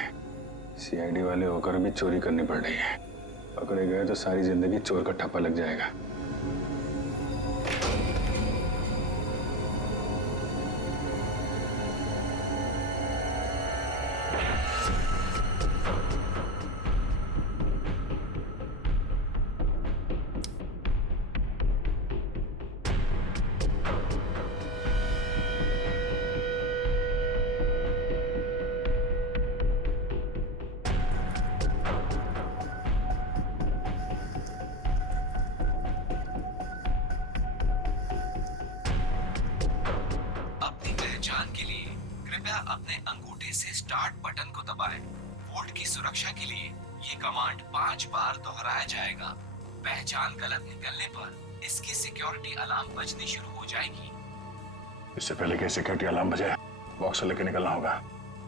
सीआईडी वाले होकर भी चोरी करनी पड़ रही है। पकड़े गए तो सारी जिंदगी चोर का ठप्पा लग जाएगा। अपने अंगूठे से स्टार्ट बटन को दबाएं। वोल्ट की सुरक्षा के लिए ये कमांड 5 बार दोहराया जाएगा। पहचान गलत निकलने पर इसकी सिक्योरिटी अलार्म बजनी शुरू हो जाएगी। इससे पहले कि सिक्योरिटी अलार्म बजे बॉक्स से लेकर निकलना होगा,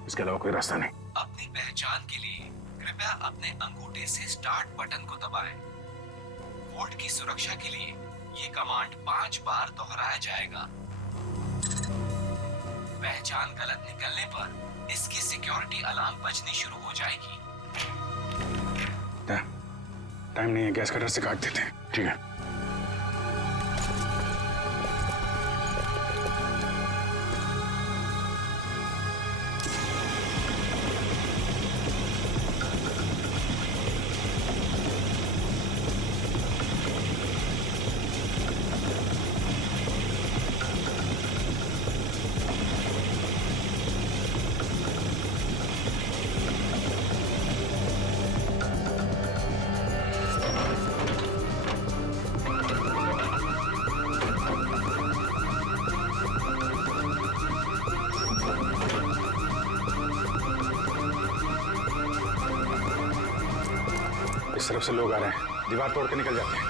इसके अलावा कोई रास्ता नहीं। अपनी पहचान के लिए कृपया अपने अंगूठे से स्टार्ट बटन को दबाएं। वोल्ट की सुरक्षा के लिए ये कमांड 5 बार दोहराया जाएगा। पहचान गलत निकलने पर इसकी सिक्योरिटी अलार्म बजनी शुरू हो जाएगी। टाइम नहीं है, गैस कटर से काट देते हैं। ठीक है। इस तरफ से लोग आ रहे हैं, दीवार तोड़ के निकल जाते हैं।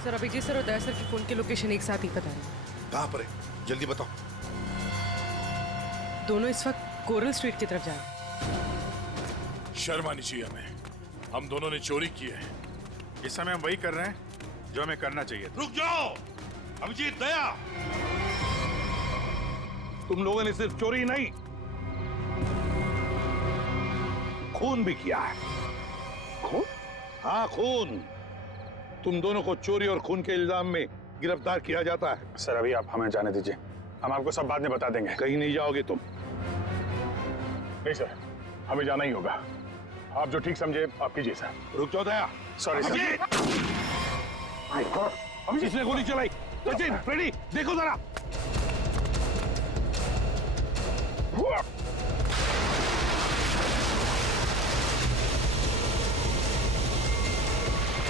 सर अभिजीत सर और दया सर की फोन की लोकेशन एक साथ ही बता रहे। कहाँ पर है, जल्दी बताओ। दोनों इस वक्त कोरल स्ट्रीट की तरफ जा रहे। शर्म आनी चाहिए हमें। हम दोनों ने चोरी की है। इस समय हम वही कर रहे हैं जो हमें करना चाहिए। रुक जाओ अभिजीत, दया, तुम लोगों ने सिर्फ चोरी नहीं, खून भी किया है। खून? हाँ, खून। तुम दोनों को चोरी और खून के इल्जाम में गिरफ्तार किया जाता है। सर अभी आप हमें जाने दीजिए, हम आपको सब बाद में बता देंगे। कहीं नहीं जाओगे तुम। नहीं सर, हमें जाना ही होगा। आप जो ठीक समझे आप कीजिए सर। रुक जाओ दया। Sorry sir. अभिजीत, इसने गोली चलाई। सचिन, फ्रेडी, देखो जरा।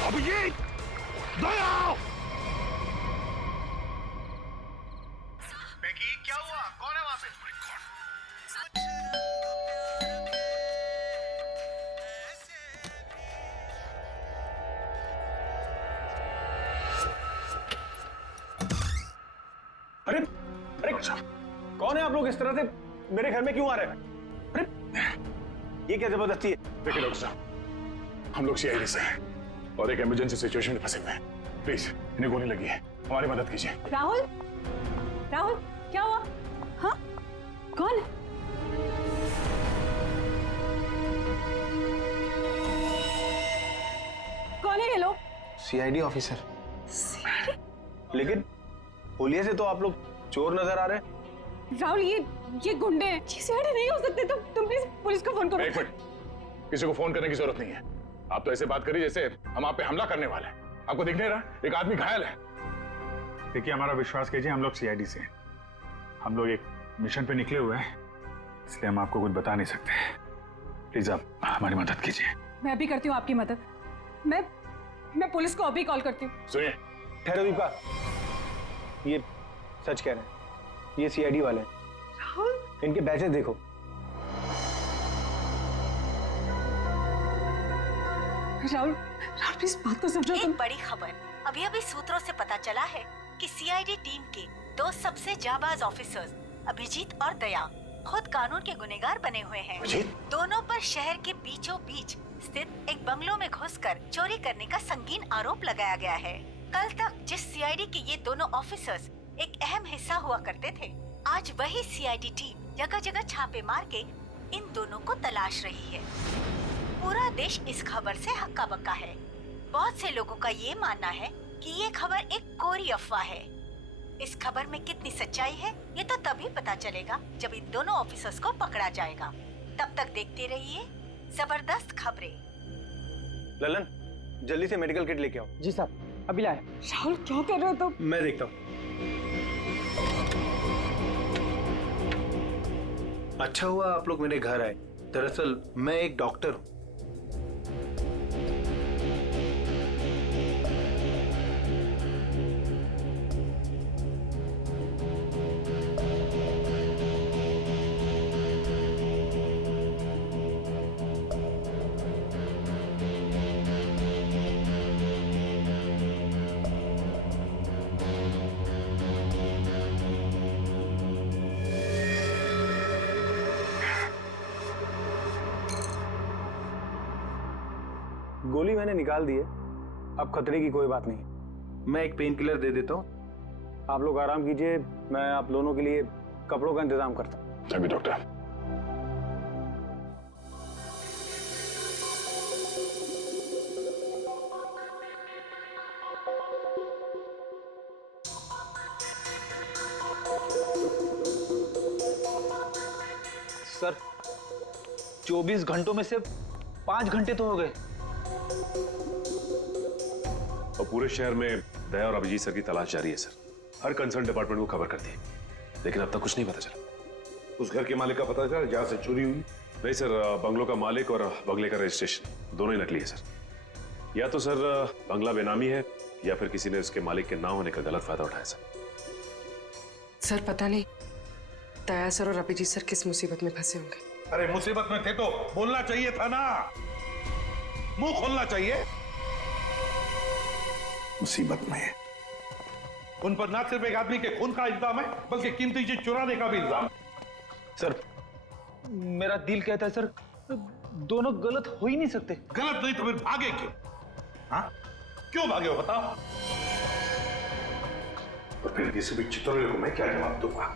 अभिजीत, दया! बेकी, क्या हुआ? कौन है वहां पे? अरे अरे कौन है आप लोग? इस तरह से मेरे घर में क्यों आ रहे हैं? अरे ये क्या जबरदस्ती है? देखिए डॉक्टर साहब, हम लोग सीआईडी से हैं और एक इमरजेंसी सिचुएशन में फंसे हुए हैं। प्लीज, इन्हें गोली लगी है, हमारी मदद कीजिए। राहुल, राहुल क्या हुआ? हाँ, कौन है? कौन है ये लोग? CID officer. लेकिन पुलिस से तो आप लोग चोर नजर आ रहे हैं। राहुल ये गुंडे हैं। सीआईडी नहीं हो सकते। तुम प्लीज पुलिस को फोन करो। एक मिनट, किसी को फोन करने की जरूरत नहीं है। आप तो ऐसे बात करिए जैसे हम आप पे हमला करने वाले हैं। आपको दिख नहीं रहा एक आदमी घायल है? देखिए, हमारा विश्वास कीजिए, हम लोग सीआईडी से हैं। हम लोग एक मिशन पे निकले हुए हैं, इसलिए हम आपको कुछ बता नहीं सकते। प्लीज आप हमारी मदद कीजिए। मैं अभी करती हूँ आपकी मदद। मैं पुलिस को अभी कॉल करती हूँ। सुनिए, ठहरो दीपा, ये सच कह रहे हैं, ये सीआईडी वाले हैं। इनके बैचेस देखो। राहुल प्लीज बात को समझो। एक बड़ी खबर अभी अभी सूत्रों से पता चला है कि सीआईडी टीम के 2 सबसे जाबाज ऑफिसर्स अभिजीत और दया खुद कानून के गुनहगार बने हुए हैं। दोनों पर शहर के बीचों बीच स्थित एक बंगलों में घुसकर चोरी करने का संगीन आरोप लगाया गया है। कल तक जिस सीआईडी के ये दोनों ऑफिसर्स एक अहम हिस्सा हुआ करते थे, आज वही सीआईडी टीम जगह जगह छापे मार के इन दोनों को तलाश रही है। पूरा देश इस खबर से हक्का बक्का है। बहुत से लोगों का ये मानना है कि ये खबर एक कोरी अफवाह है। इस खबर में कितनी सच्चाई है ये तो तभी पता चलेगा जब इन दोनों ऑफिसर्स को पकड़ा जाएगा। तब तक देखते रहिए जबरदस्त खबरें। ललन, जल्दी से मेडिकल किट लेके आओ। जी साहब, अभी लाए। राहुल क्या कर रहे हो तुम? मैं देखता हूँ। अच्छा हुआ आप लोग मेरे घर आए। दरअसल मैं एक डॉक्टर हूँ। गोली मैंने निकाल दी है, अब खतरे की कोई बात नहीं। मैं एक पेन किलर दे देता हूँ, आप लोग आराम कीजिए। मैं आप दोनों के लिए कपड़ों का इंतजाम करता हूँ। अभी डॉक्टर। सर, 24 घंटों में से 5 घंटे तो हो गए। और पूरे शहर में दया और अभिजीत सर की तलाश जारी है सर। हर कंसर्न डिपार्टमेंट को खबर कर दी, लेकिन अब तक कुछ नहीं पता चला। उस घर के मालिक का पता चला जहां से चोरी हुई? नहीं सर, बंगलों का मालिक और बंगले का रजिस्ट्रेशन दोनों ही नकली है सर। या तो सर बंगला बेनामी है या फिर किसी ने उसके मालिक के ना होने का गलत फायदा उठाया सर। सर पता नहीं दया सर और अभिजीत सर किस मुसीबत में फंसे होंगे। अरे मुसीबत में थे तो बोलना चाहिए था ना, मुंह खोलना चाहिए। मुसीबत में है। उन पर ना सिर्फ एक आदमी के खून का इल्जाम है, बल्कि कीमती चीज चुराने का भी इल्जाम। सर मेरा दिल कहता है सर, दोनों गलत हो ही नहीं सकते। गलत नहीं तो फिर भागे क्यों? हाँ? क्यों भागे हो बताओ? और फिर किसी भी चितौरे को मैं क्या जवाब दूंगा?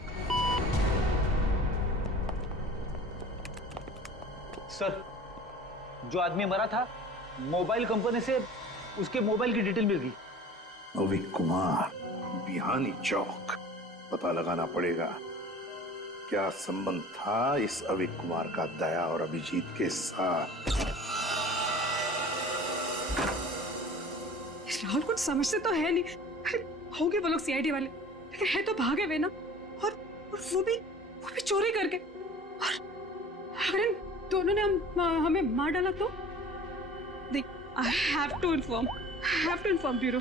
सर, जो आदमी मरा था, मोबाइल कंपनी से उसके मोबाइल की डिटेल मिल गई। अविक कुमार, बिहानी चौक। पता लगाना पड़ेगा क्या संबंध था इस अविक कुमार का दया और अभिजीत के साथ। राहुल कुछ समझते तो है नहीं। अरे होंगे वो लोग सीआईडी वाले, लेकिन है तो भागे हुए ना। और वो भी चोरी करके। और अगर इन दोनों ने हमें मार डाला तो देख, I have to inform bureau.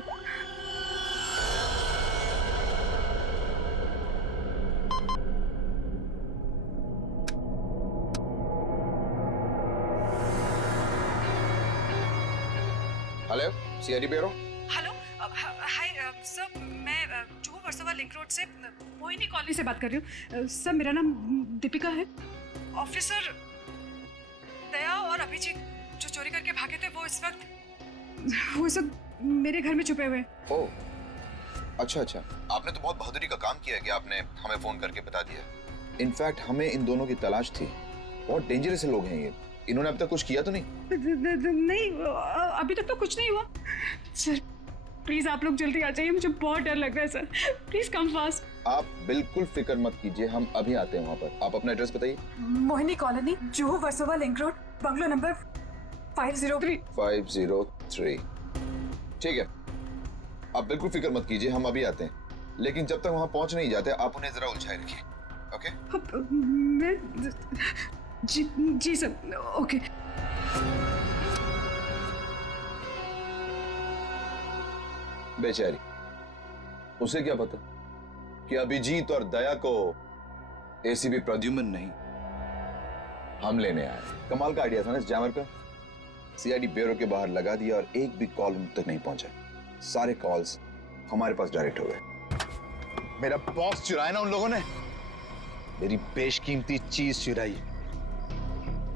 Hello, CID bureau. Hello, hi sir, मैं जुहू वर्सोवा लिंक रोड से मोहिनी कॉलोनी से बात कर रही हूँ। सर मेरा नाम दीपिका है। ऑफिसर दया और अभिजीत जो चोरी करके भागे थे वो इस वक्त मेरे घर में छुपे हुए हैं। ओह, अच्छा। आपने तो बहुत बहादुरी का काम किया कि आपने हमें फोन करके बता दिया। इनफैक्ट हमें इन दोनों की तलाश थी। बहुत डेंजरस लोग हैं ये। इन्होंने अब तक कुछ किया तो नहीं? नहीं, अभी तक तो कुछ नहीं हुआ। सर प्लीज आप लोग जल्दी आ जाइए, मुझे बहुत डर लग रहा है सर। Please come fast. आप बिल्कुल फिक्र मत कीजिए, हम अभी आते हैं वहाँ पर। आप अपना एड्रेस बताइए। Mohini colony, Juhu Versova link road, bungalow number 503। 503। ठीक है, आप बिल्कुल फिक्र मत कीजिए, हम अभी आते हैं। लेकिन जब तक वहां पहुंच नहीं जाते आप उन्हें जरा उलझाए रखिए। ओके? मैं जी सर, ओके। बेचारी, उसे क्या पता कि अभिजीत और दया को एसीपी प्रद्युम्न नहीं हम लेने आए। कमाल का आइडिया था ना इस जैमर का। सीआईडी ब्यूरो के बाहर लगा दिया और एक भी कॉल उन तक नहीं पहुंचा। सारे कॉल्स हमारे पास डायरेक्ट हो गए। मेरा बॉस चुराया ना उन लोगों ने, मेरी बेशकीमती चीज चुराई।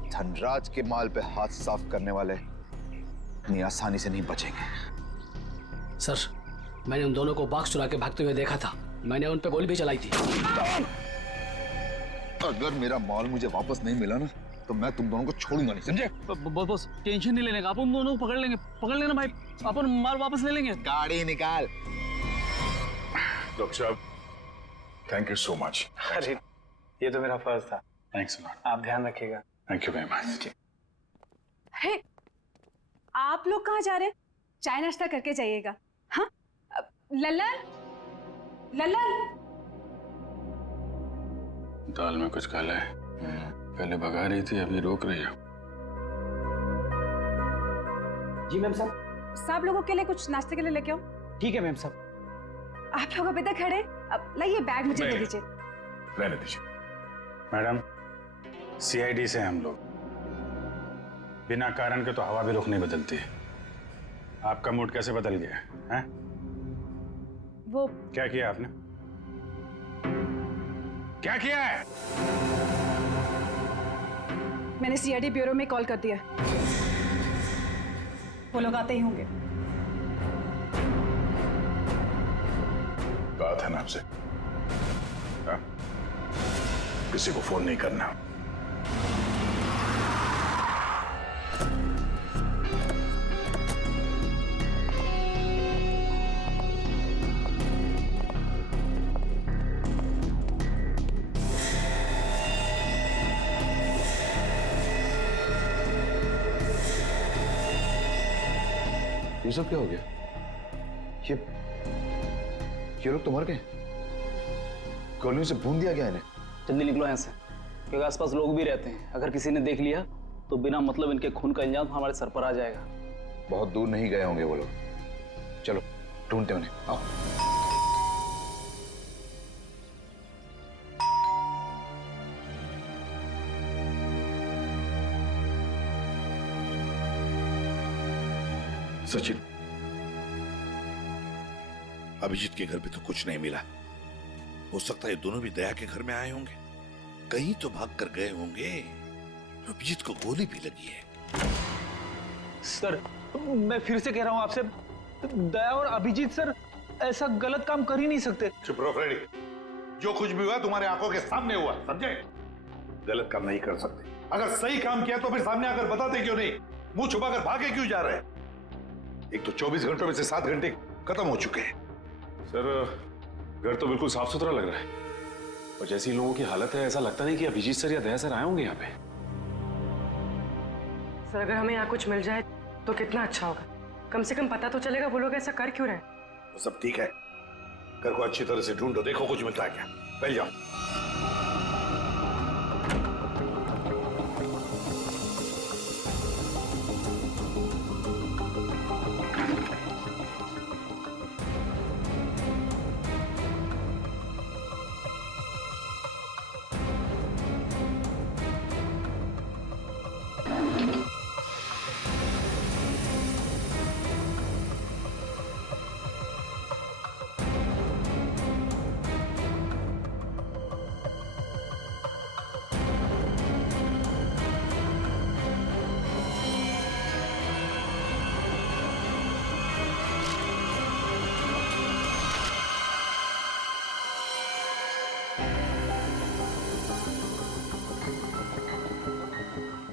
धनराज के माल पे हाथ साफ करने वाले इतनी आसानी से नहीं बचेंगे। सर, मैंने उन दोनों को बॉक्स चुरा के भागते हुए देखा था। मैंने उन पे गोली भी चलाई थी। अगर मेरा माल मुझे वापस नहीं मिला ना तो मैं तुम दोनों को छोड़ूंगा नहीं, समझे? बॉस टेंशन नहीं लेने का, अपन दोनों को पकड़ लेना भाई, अपन माल वापस ले लेंगे। गाड़ी निकाल। डॉक्टर साहब, थैंक यू सो मच। अरे ये तो मेरा फर्ज था। Thanks lot. आप ध्यान रखिएगा। Thank you very much. Hey, आप लोग कहाँ जा रहे हैं? चाय नाश्ता करके जाइएगा। हाँ, लल्लन, लल्लन। दाल में कुछ काला है। पहले भगा रही थी, अभी रोक रही है। जी मैम साहब। सब लोगों के लिए कुछ नाश्ते के लिए लेके आओ। ठीक है मैम साहब। आप लोग अभी तक खड़े, अब लाइए बैग मुझे दे दीजिए। रहने दीजिए। मैडम, सीआईडी से हम लोग बिना कारण के तो हवा भी रुख नहीं बदलती है। आपका मूड कैसे बदल गया है? वो क्या किया आपने? क्या किया है? मैंने सीआईडी ब्यूरो में कॉल कर दिया। वो लोग आते ही होंगे। कहा था ना आपसे, किसी को फोन नहीं करना। ये सब क्या हो गया? ये लोग तो मर गए। कॉलोनी से भून दिया गया इन्हें। जल्दी निकलो यहाँ से, क्योंकि आसपास लोग भी रहते हैं। अगर किसी ने देख लिया तो बिना मतलब इनके खून का इल्जाम हमारे सर पर आ जाएगा। बहुत दूर नहीं गए होंगे वो लोग। चलो ढूंढते उन्हें, आओ। सचिन, अभिजीत के घर पे तो कुछ नहीं मिला। हो सकता है दोनों भी दया के घर में आए होंगे, कहीं तो भाग कर गए होंगे। अभिजीत को गोली भी लगी है। सर, मैं फिर से कह रहा हूं आपसे, दया और अभिजीत सर ऐसा गलत काम कर ही नहीं सकते। चुप रहो फ्रेडी। जो कुछ भी हुआ तुम्हारे आंखों के सामने हुआ, समझे? गलत काम नहीं कर सकते। अगर सही काम किया तो फिर सामने आकर बताते क्यों नहीं? मुंह छुपाकर भागे क्यों जा रहे हैं? एक तो 24 घंटों में से 7 घंटे खत्म हो चुके हैं। सर, घर तो बिल्कुल साफ सुथरा लग रहा है और जैसी लोगों की हालत है ऐसा लगता नहीं कि अभिजीत सर या दया सर आए होंगे यहाँ पे। सर, अगर हमें यहाँ कुछ मिल जाए तो कितना अच्छा होगा। कम से कम पता तो चलेगा वो लोग ऐसा कर क्यों रहे हैं। तो सब ठीक है, घर को अच्छी तरह से ढूंढो, देखो कुछ मिलता है क्या। पहले जाओ।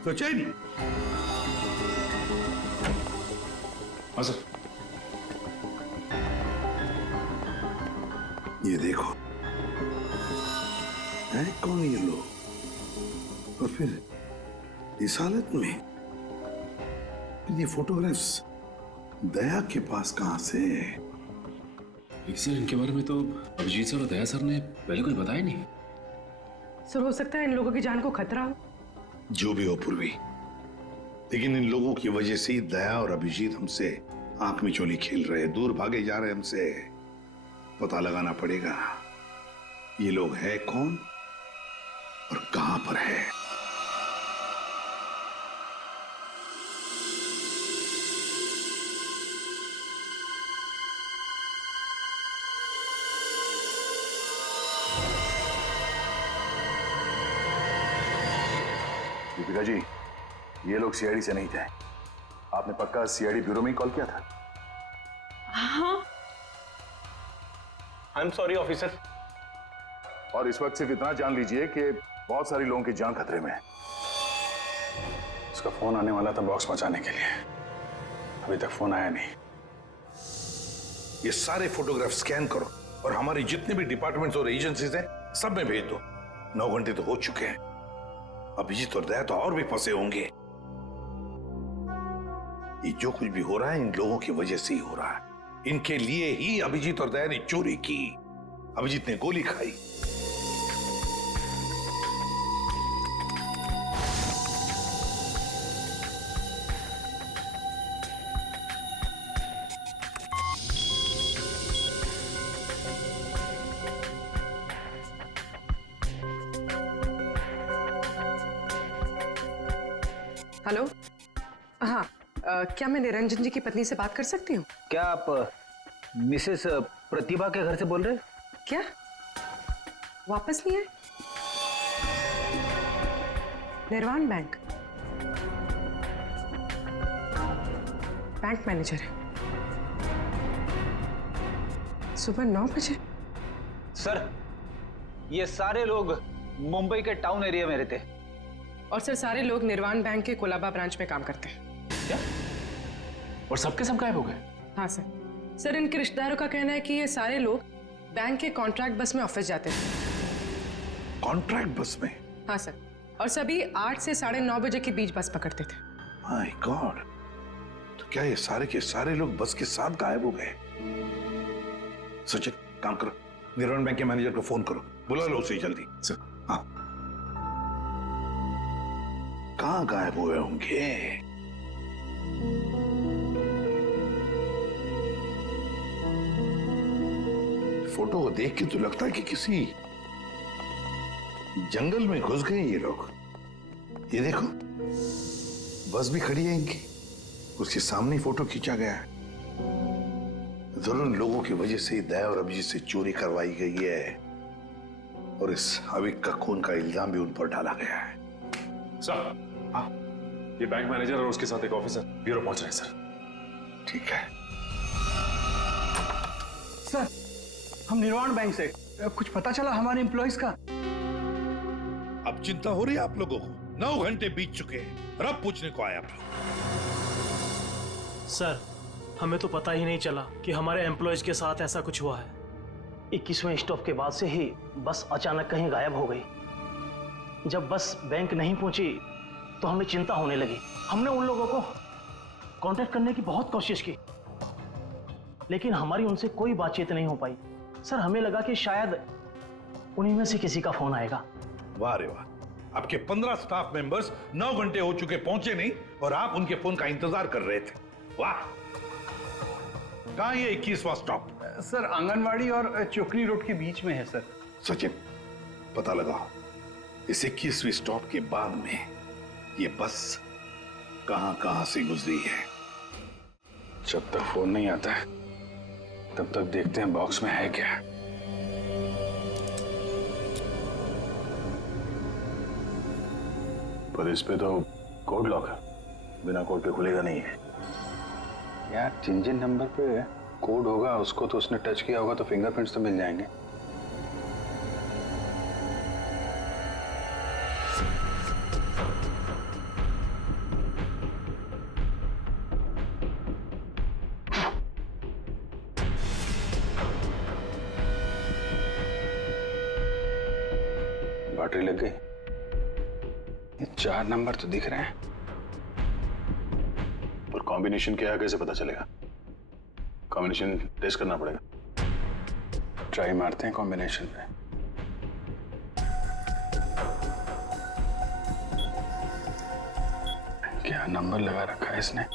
सचिन, हाँ सर। ये देखो, है कौन ये लोग? और फिर इस हालत में ये फोटोग्राफ्स दया के पास कहां से? सर इनके बारे में तो अभिजीत सर और दया सर ने पहले कुछ बताया नहीं। सर हो सकता है इन लोगों की जान को खतरा हो। जो भी हो पूर्वी, लेकिन इन लोगों की वजह से ही दया और अभिजीत हमसे आंख में चोली खेल रहे, दूर भागे जा रहे हमसे। पता लगाना पड़ेगा ये लोग है कौन और कहां पर है। दीपिका जी, ये लोग सीआईडी से नहीं थे। आपने पक्का सीआईडी ब्यूरो में ही कॉल किया था? हाँ। I am sorry officer. और इस वक्त सिर्फ इतना जान लीजिए कि बहुत सारे लोगों की जान खतरे में है। उसका फोन आने वाला था बॉक्स पहुंचाने के लिए, अभी तक फोन आया नहीं। ये सारे फोटोग्राफ स्कैन करो और हमारे जितने भी डिपार्टमेंट्स और एजेंसीज हैं सब में भेज दो। 9 घंटे तो हो चुके हैं, अभिजीत और दया तो और भी फंसे होंगे। ये जो कुछ भी हो रहा है इन लोगों की वजह से ही हो रहा है। इनके लिए ही अभिजीत और दया ने चोरी की। अभिजीत ने गोली खाई। हेलो, हाँ, क्या मैं निरंजन जी की पत्नी से बात कर सकती हूँ? क्या आप मिसेस प्रतिभा के घर से बोल रहे हैं? क्या वापस नहीं आए? निर्वाण बैंक मैनेजर है, सुबह 9 बजे। सर ये सारे लोग मुंबई के टाउन एरिया में रहते हैं। और सर सारे लोग निर्वाण बैंक के कोलाबा ब्रांच में काम करते हैं। क्या? और सबके सब गायब हो गए? हाँ सर। सर इनके रिश्तेदारों का कहना है कि ये सारे लोग बैंक के कॉन्ट्रैक्ट बस में ऑफिस जाते थे। कॉन्ट्रैक्ट बस में? हाँ सर, और सभी 8 से 9:30 बजे के बीच बस पकड़ते थे। माय गॉड, तो क्या ये सारे के सारे लोग बस के साथ गायब हो गए? सचिन काम करो, निर्वाण बैंक के मैनेजर को फोन करो, बुला लो उसे जल्दी। सर हाँ, कहां गायब हुए होंगे? फोटो को देख के तो लगता है कि किसी जंगल में घुस गए ये लोग। ये देखो बस भी खड़ी है इनकी, उसके सामने फोटो खींचा गया है। जरूर लोगों की वजह से दया और अभिजीत से चोरी करवाई गई है और इस अविक का खून का इल्जाम भी उन पर डाला गया है। सर ये बैंक मैनेजर और उसके साथ एक ऑफिसर ब्यूरो पहुंच रहे हैं सर। ठीक है सर, हम निर्वाण बैंक से, कुछ पता चला हमारे एम्प्लॉइज का? अब चिंता हो रही है आप लोगों को? 9 घंटे बीत चुके हैं और अब पूछने को आया आप लोग। सर हमें तो पता ही नहीं चला कि हमारे एम्प्लॉयज के साथ ऐसा कुछ हुआ है। 21वें स्टॉप के बाद से ही बस अचानक कहीं गायब हो गई। जब बस बैंक नहीं पहुंची तो हमें चिंता होने लगी। हमने उन लोगों को कांटेक्ट करने की बहुत कोशिश की, लेकिन हमारी उनसे कोई बातचीत नहीं हो पाई। सर हमें लगा कि शायद उन्हीं में से किसी का फोन आएगा। वाह रे वाह, आपके 15 स्टाफ मेंबर्स 9 घंटे हो चुके पहुंचे नहीं और आप उनके फोन का इंतजार कर रहे थे। वाह, कहां ये 21वां स्टॉप? सर आंगनवाड़ी और चोकरी रोड के बीच में है सर। सचिन पता लगाओ इस 21वीं स्टॉप के बाद में ये बस कहां से गुजरी है। जब तक फोन नहीं आता है तब तक देखते हैं बॉक्स में है क्या। पर इस पे तो कोड लॉक है, बिना कोड के खुलेगा नहीं है यार। जिन नंबर पे कोड होगा उसको तो उसने टच किया होगा तो फिंगरप्रिंट्स तो मिल जाएंगे। बैटरी लग गई। ये 4 नंबर तो दिख रहे हैं, पर कॉम्बिनेशन क्या है कैसे पता चलेगा? कॉम्बिनेशन टेस्ट करना पड़ेगा। ट्राई मारते हैं कॉम्बिनेशन में। क्या नंबर लगा रखा है इसने?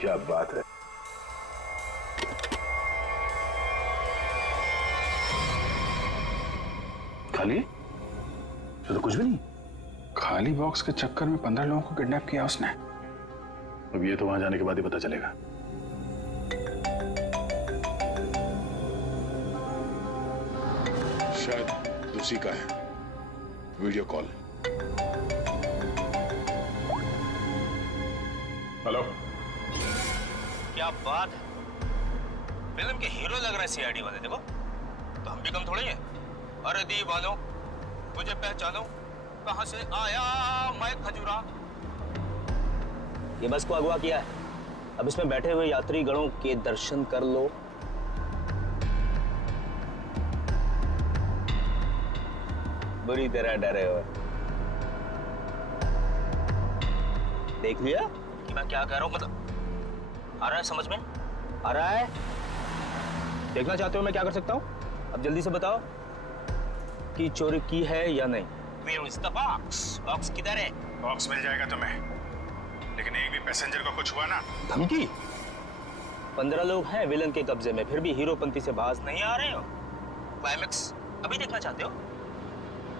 क्या बात है। खाली? ये तो कुछ भी नहीं। खाली बॉक्स के चक्कर में 15 लोगों को किडनैप किया उसने। अब ये तो वहां जाने के बाद ही पता चलेगा। शायद उसी का है वीडियो कॉल। हेलो। क्या बात है, फिल्म के हीरो लग रहा है सीआईडी वाले। देखो तो हम भी कम थोड़ी है। अरे दीवानो मुझे पहचानो, कहां से आया मैं खजूरा। ये बस को अगवा किया है, अब इसमें बैठे हुए यात्री गणों के दर्शन कर लो। बुरी तरह डरे हो। देख लिया कि मैं क्या कह रहा हूं, मतलब आ रहा है समझ में? आ रहा है? देखना चाहते हो मैं क्या कर सकता हूं? अब जल्दी से बताओ कि चोरी की है या नहीं। Where is the box? Box किधर है? बॉक्स मिल जाएगा तुम्हें, लेकिन एक भी पैसेंजर को कुछ हुआ ना। धमकी? 15 लोग हैं विलन के कब्जे में, फिर भी हीरोपंती से बाज नहीं आ रहे हो। क्लाइमेक्स अभी देखना चाहते हो?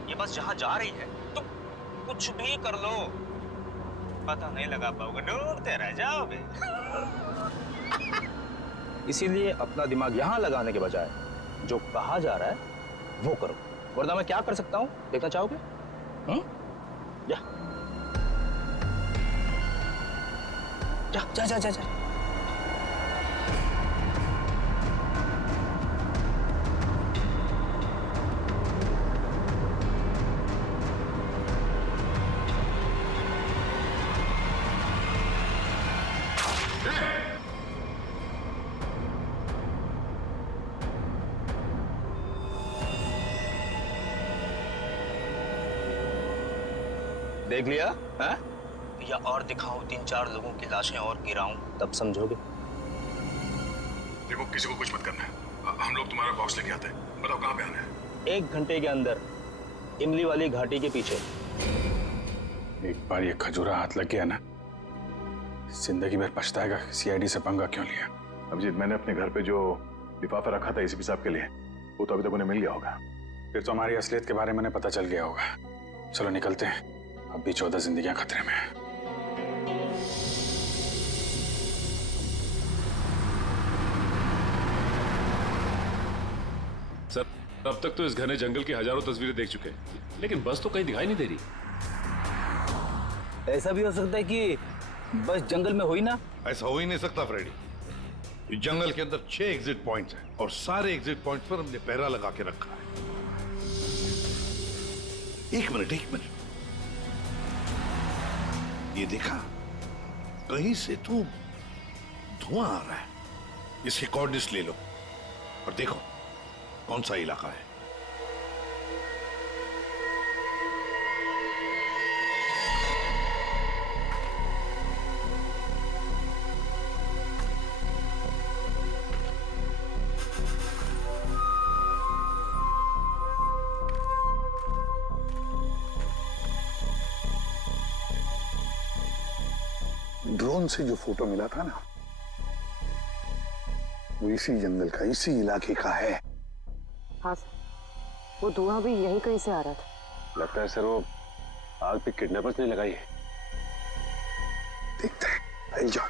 ये बस जहां जा रही है तो कुछ भी कर लो, पता नहीं लगा पाओगे, डूबते रह जाओगे। इसीलिए अपना दिमाग यहाँ लगाने के बजाय जो कहा जा रहा है वो करो, वरना मैं क्या कर सकता हूँ देखना चाहोगे? जा जा जा जा जा। देख लिया है? या और दिखाऊं 3-4 लोगों की लाशें और गिराऊं, तब समझोगे। देखो किसी को कुछ मत करना है, हम लोग तुम्हारा बॉक्स लेके आते हैं। बताओ कहाँ पे आना है? 1 घंटे के अंदर इमली वाली घाटी के पीछे। एक बार ये खजूरा हाथ लग गया ना, जिंदगी भर पछताएगा सीआईडी से पंगा क्यों लिया। अभिजीत, मैंने अपने घर पे जो लिफाफा रखा था एसीपी साहब के लिए, वो तो अभी तक उन्हें मिल गया होगा। फिर तो हमारी असलियत के बारे में उन्हें पता चल गया होगा। चलो निकलते हैं, अब भी 14 जिंदगियां खतरे में हैं। सर, अब तक तो इस घने जंगल की हजारों तस्वीरें देख चुके हैं, लेकिन बस तो कहीं दिखाई नहीं दे रही। ऐसा भी हो सकता है कि बस जंगल में हो ही ना। ऐसा हो ही नहीं सकता फ्रेडी। इस जंगल के अंदर 6 एग्जिट पॉइंट्स हैं और सारे एग्जिट पॉइंट्स पर हमने पहरा लगा के रखा है। एक मिनट ये देखा, कहीं से तो धुआं आ रहा है। इसके कोऑर्डिनेट्स ले लो और देखो कौन सा इलाका है। ड्रोन से जो फोटो मिला था ना, वो इसी जंगल का, इसी इलाके का है। हाँ सर, वो धुआं भी यहीं कहीं से आ रहा था। लगता है सर वो आग पे किडनैपर्स ने लगाई है। देखते हैं, आई जाओ।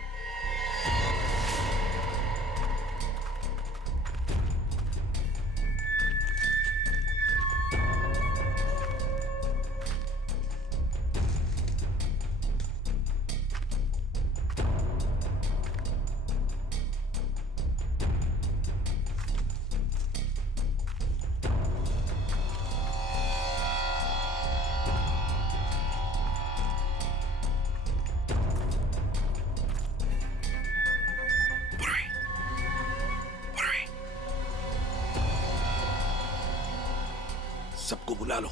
सबको बुला लो।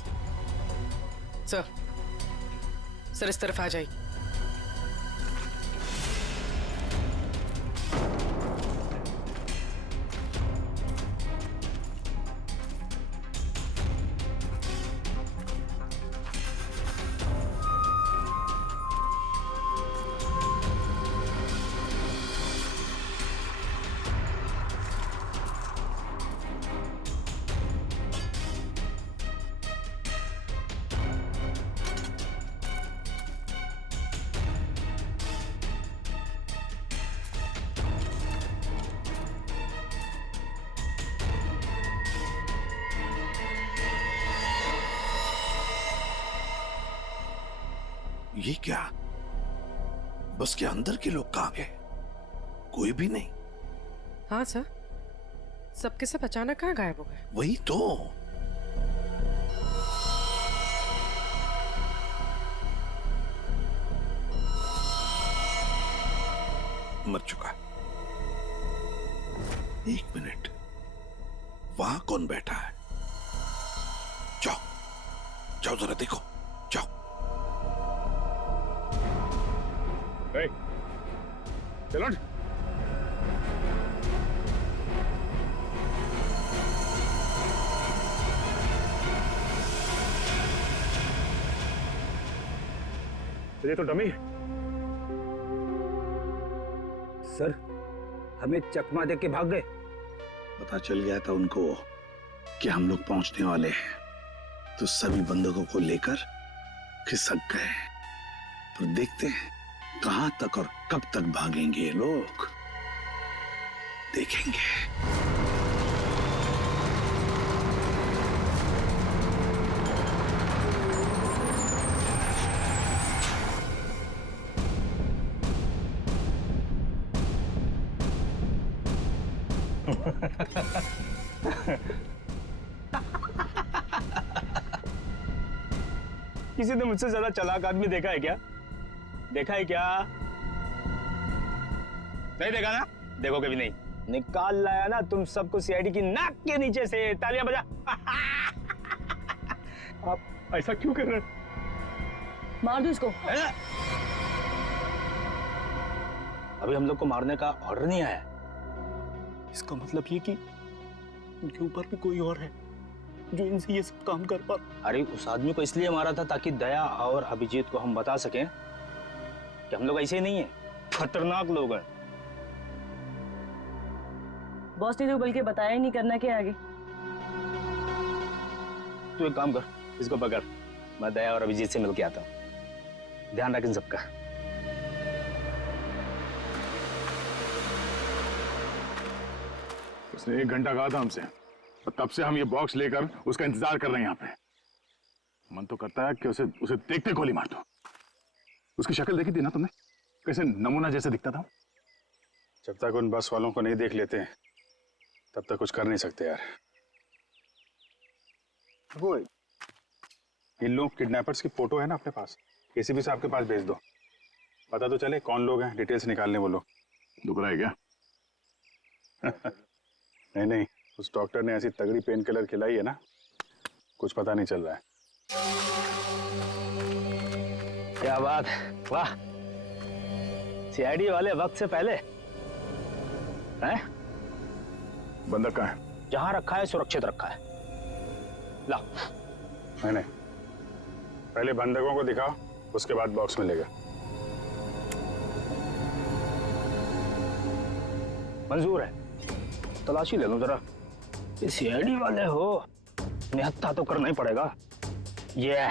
सर इस तरफ आ जाइए। ये क्या? बस के अंदर के लोग कहां गए? कोई भी नहीं। हाँ सर, सबके सब अचानक कहाँ गायब हो गए? वही तो। मर चुका। एक मिनट, वहां कौन बैठा है? जाओ जाओ जरा देखो, जाओ। चलो ये तो डमी है। सर, हमें चकमा दे के भाग गए। पता चल गया था उनको कि हम लोग पहुंचने वाले हैं, तो सभी बंदूकों को लेकर खिसक गए। पर देखते हैं कहां तक और कब तक भागेंगे ये लोग, देखेंगे। किसी ने मुझसे ज्यादा चालाक आदमी देखा है क्या? देखा है क्या? नहीं देखा ना? देखो कभी नहीं। निकाल लाया ना तुम सबको सीआईडी की नाक के नीचे से। तालियां बजा। आप ऐसा क्यों कर रहे हैं? मार दो इसको। अभी हम लोग को मारने का ऑर्डर नहीं आया। इसका मतलब ये कि उनके ऊपर भी कोई और है जो इनसे ये सब काम कर पा। अरे उस आदमी को इसलिए मारा था ताकि दया और अभिजीत को हम बता सकें कि हम लोग ऐसे ही नहीं है, खतरनाक लोग हैं। बॉस ने तो बल्कि बताया ही नहीं करना क्या आगे। तू एक काम कर, इसको पकड़, मैं दया और अभिजीत से मिलके आता हूँ। ध्यान रख इन सबका। उसने 1 घंटा कहा था हमसे, और तब से हम ये बॉक्स लेकर उसका इंतजार कर रहे हैं यहाँ पे। मन तो करता है कि उसे देखते गोली मार दो। उसकी शक्ल देखी थी ना तुमने, कैसे नमूना जैसे दिखता था। जब तक उन बस वालों को नहीं देख लेते तब तक कुछ कर नहीं सकते यार। वो इन लोग किडनैपर्स की फोटो है ना अपने पास, एसीपी साहब के पास भेज दो, पता तो चले कौन लोग हैं, डिटेल्स निकालने वो लोग। दुख रहा है क्या? नहीं नहीं, उस डॉक्टर ने ऐसी तगड़ी पेन किलर खिलाई है ना, कुछ पता नहीं चल रहा है। क्या बात, वाह। सीआईडी वाले वक्त से पहले हैं? बंदक कहाँ है? जहां रखा है सुरक्षित रखा है। ला। नहीं, पहले बंदकों को दिखाओ, उसके बाद बॉक्स मिलेगा। मंजूर है, तलाशी ले लो जरा। ये सीआईडी वाले हो, निहत्था तो करना ही पड़ेगा। ये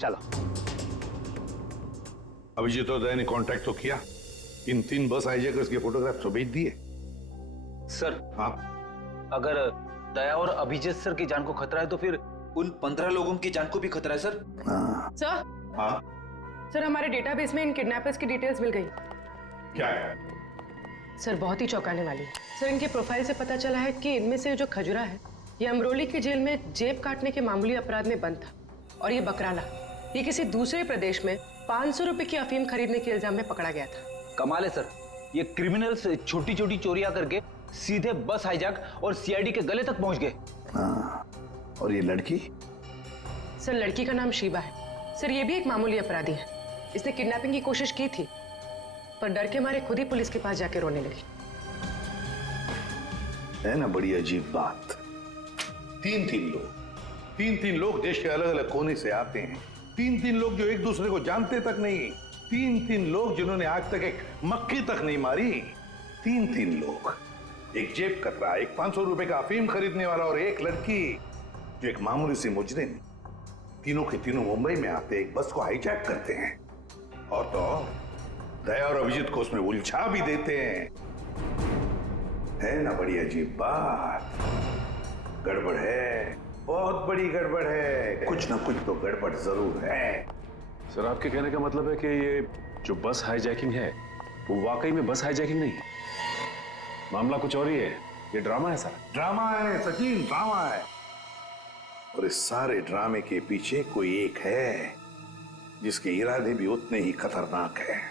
चलो। अभिजीत और दया ने कांटेक्ट तो किया, इन 3 बस हाईजैकर्स के फोटोग्राफ तो भेज दिए। सर, अगर दया और अभिजीत सर की जान को खतरा है तो फिर उन 15 लोगों की जान को भी खतरा है सर। सर, सर हमारे डेटाबेस में इन किडनैपर्स की डिटेल्स मिल गई। क्या है? सर बहुत ही चौंकाने वाली है। सर इनके प्रोफाइल से पता चला है कि इनमें से जो खजुरा है ये अमरोली की जेल में जेब काटने के मामूली अपराध में बंद था, और ये बकराला ये किसी दूसरे प्रदेश में 500 रुपए की अफीम खरीदने के इल्जाम में पकड़ा गया था। कमाल है सर, ये क्रिमिनल्स छोटी छोटी चोरियां करके सीधे बस हाईजैक और सीआईडी के गले तक पहुंच गए। हाँ, और ये लड़की? सर लड़की का नाम शीबा है। सर ये भी एक मामूली अपराधी है। इसने किडनैपिंग की कोशिश की थी, पर डर के मारे खुद ही पुलिस के पास जाके रोने लगी। है ना बड़ी अजीब बात। तीन लोग देश के अलग अलग कोने से आते हैं। तीन लोग जो एक दूसरे को जानते तक नहीं। तीन लोग जिन्होंने आज तक एक मक्खी तक नहीं मारी। तीन लोग, एक जेब कतरा, एक 500 रुपए का अफीम खरीदने वाला और एक लड़की जो एक मामूली सी मुजरिम। तीनों के तीनों मुंबई में आते एक बस को हाईजैक करते हैं और तो दया और अभिजीत को उसमें उलझा भी देते हैं। है ना बड़ी अजीब बात। गड़बड़ है, बहुत बड़ी गड़बड़ है। कुछ ना कुछ तो गड़बड़ जरूर है। सर आपके कहने का मतलब है कि ये जो बस हाईजैकिंग है वो वाकई में बस हाईजैकिंग नहीं है, मामला कुछ और ही है। ये ड्रामा है सर। ड्रामा है सचिन, ड्रामा है। और इस सारे ड्रामे के पीछे कोई एक है जिसके इरादे भी उतने ही खतरनाक हैं।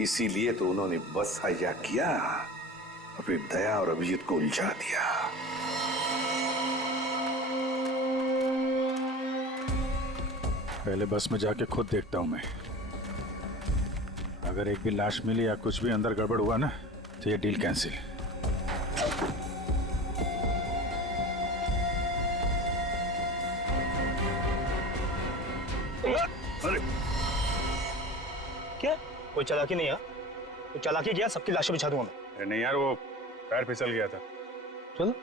इसीलिए तो उन्होंने बस हाईजैक किया और फिर दया और अभिजीत को उलझा दिया। पहले बस में जाके खुद देखता हूं मैं। अगर एक भी लाश मिली या कुछ भी अंदर गड़बड़ हुआ ना तो ये डील कैंसिल। अरे क्या कोई चालाकी नहीं है? कोई चालाकी किया सबकी लाशें बिछा दूंगा मैं। अरे नहीं यार, वो पैर फिसल गया था। चलो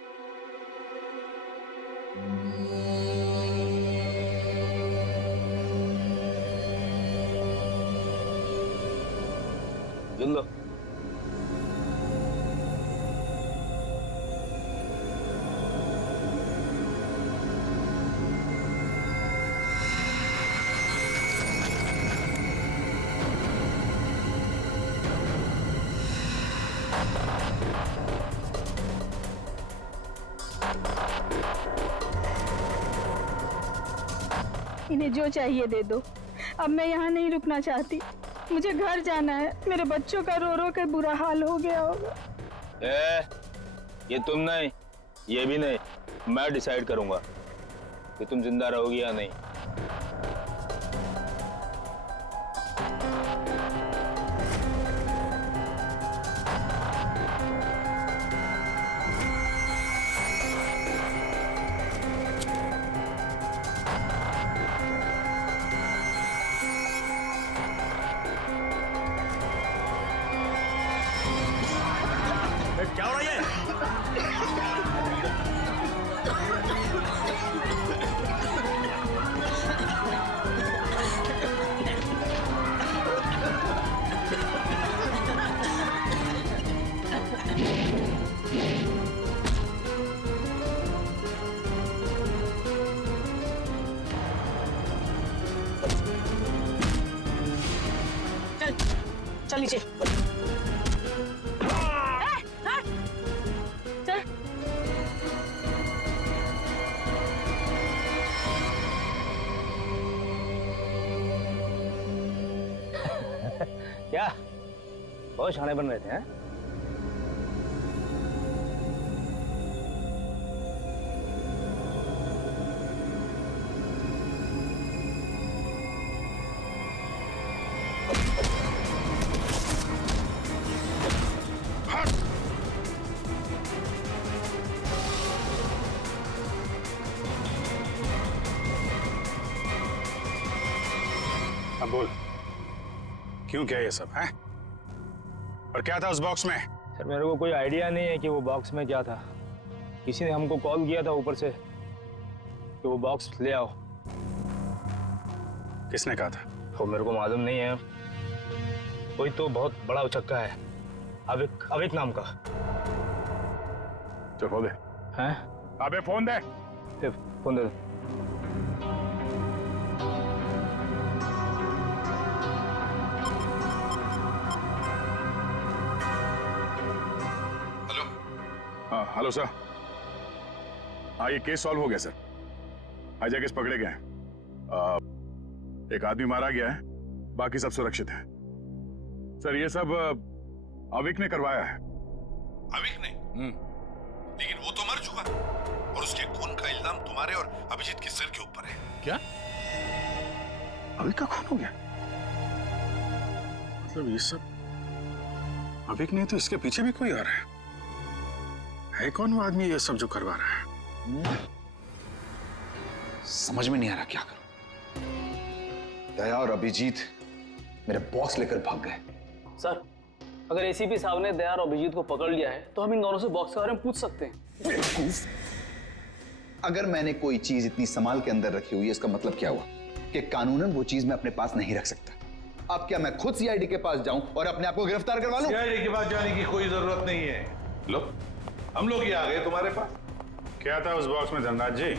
लो इन्हें जो चाहिए दे दो। अब मैं यहाँ नहीं रुकना चाहती, मुझे घर जाना है। मेरे बच्चों का रो रो के बुरा हाल हो गया होगा। ये तुम नहीं, ये भी नहीं, मैं डिसाइड करूंगा कि तुम जिंदा रहोगी या नहीं। क्या हो रहा है? चल नीचे। क्या बहुत शाणे बन रहे थे हैं? अब बोल, क्यों क्या ये सब है? और क्या था उस बॉक्स में? सर मेरे को कोई आइडिया नहीं है कि वो बॉक्स में क्या था। किसी ने हमको कॉल किया था ऊपर से कि वो बॉक्स ले आओ। किसने कहा था? वो मेरे को मालूम नहीं है। कोई तो बहुत बड़ा उचक्का है, अविक नाम का। चल फोन दे। हैं? अबे फोन दे। फोन दे। हाँ हेलो सर। हाँ ये केस सॉल्व हो गया सर। हाईजैकर्स पकड़े गए हैं। एक आदमी मारा गया है, बाकी सब सुरक्षित है। सर ये सब अविक ने करवाया है। अविक ने? लेकिन वो तो मर चुका और उसके खून का इल्जाम तुम्हारे और अभिजीत के सिर के ऊपर है। क्या? अविक का खून हो गया? मतलब ये सब अविक नहीं तो इसके पीछे भी कोई और है कौन वो आदमी ये सब जो करवा रहा है? समझ में नहीं आ रहा क्या करूं। दया और अभिजीत मेरे बॉक्स लेकर भाग गए। सर, अगर एसीपी साहब ने दया और अभिजीत को पकड़ लिया है तो हम इन दोनों से बॉक्स के बारे में पूछ सकते हैं। अगर मैंने कोई चीज इतनी संभाल के अंदर रखी हुई है, इसका मतलब क्या हुआ कि कानूनन वो चीज मैं अपने पास नहीं रख सकता। अब क्या मैं खुद सीआईडी के पास जाऊं और अपने आप को गिरफ्तार करवा लूं? सीआईडी के पास जाने की कोई जरूरत नहीं है। लो, हम लोग ही आ गए तुम्हारे पास। क्या था उस बॉक्स में धनराज जी?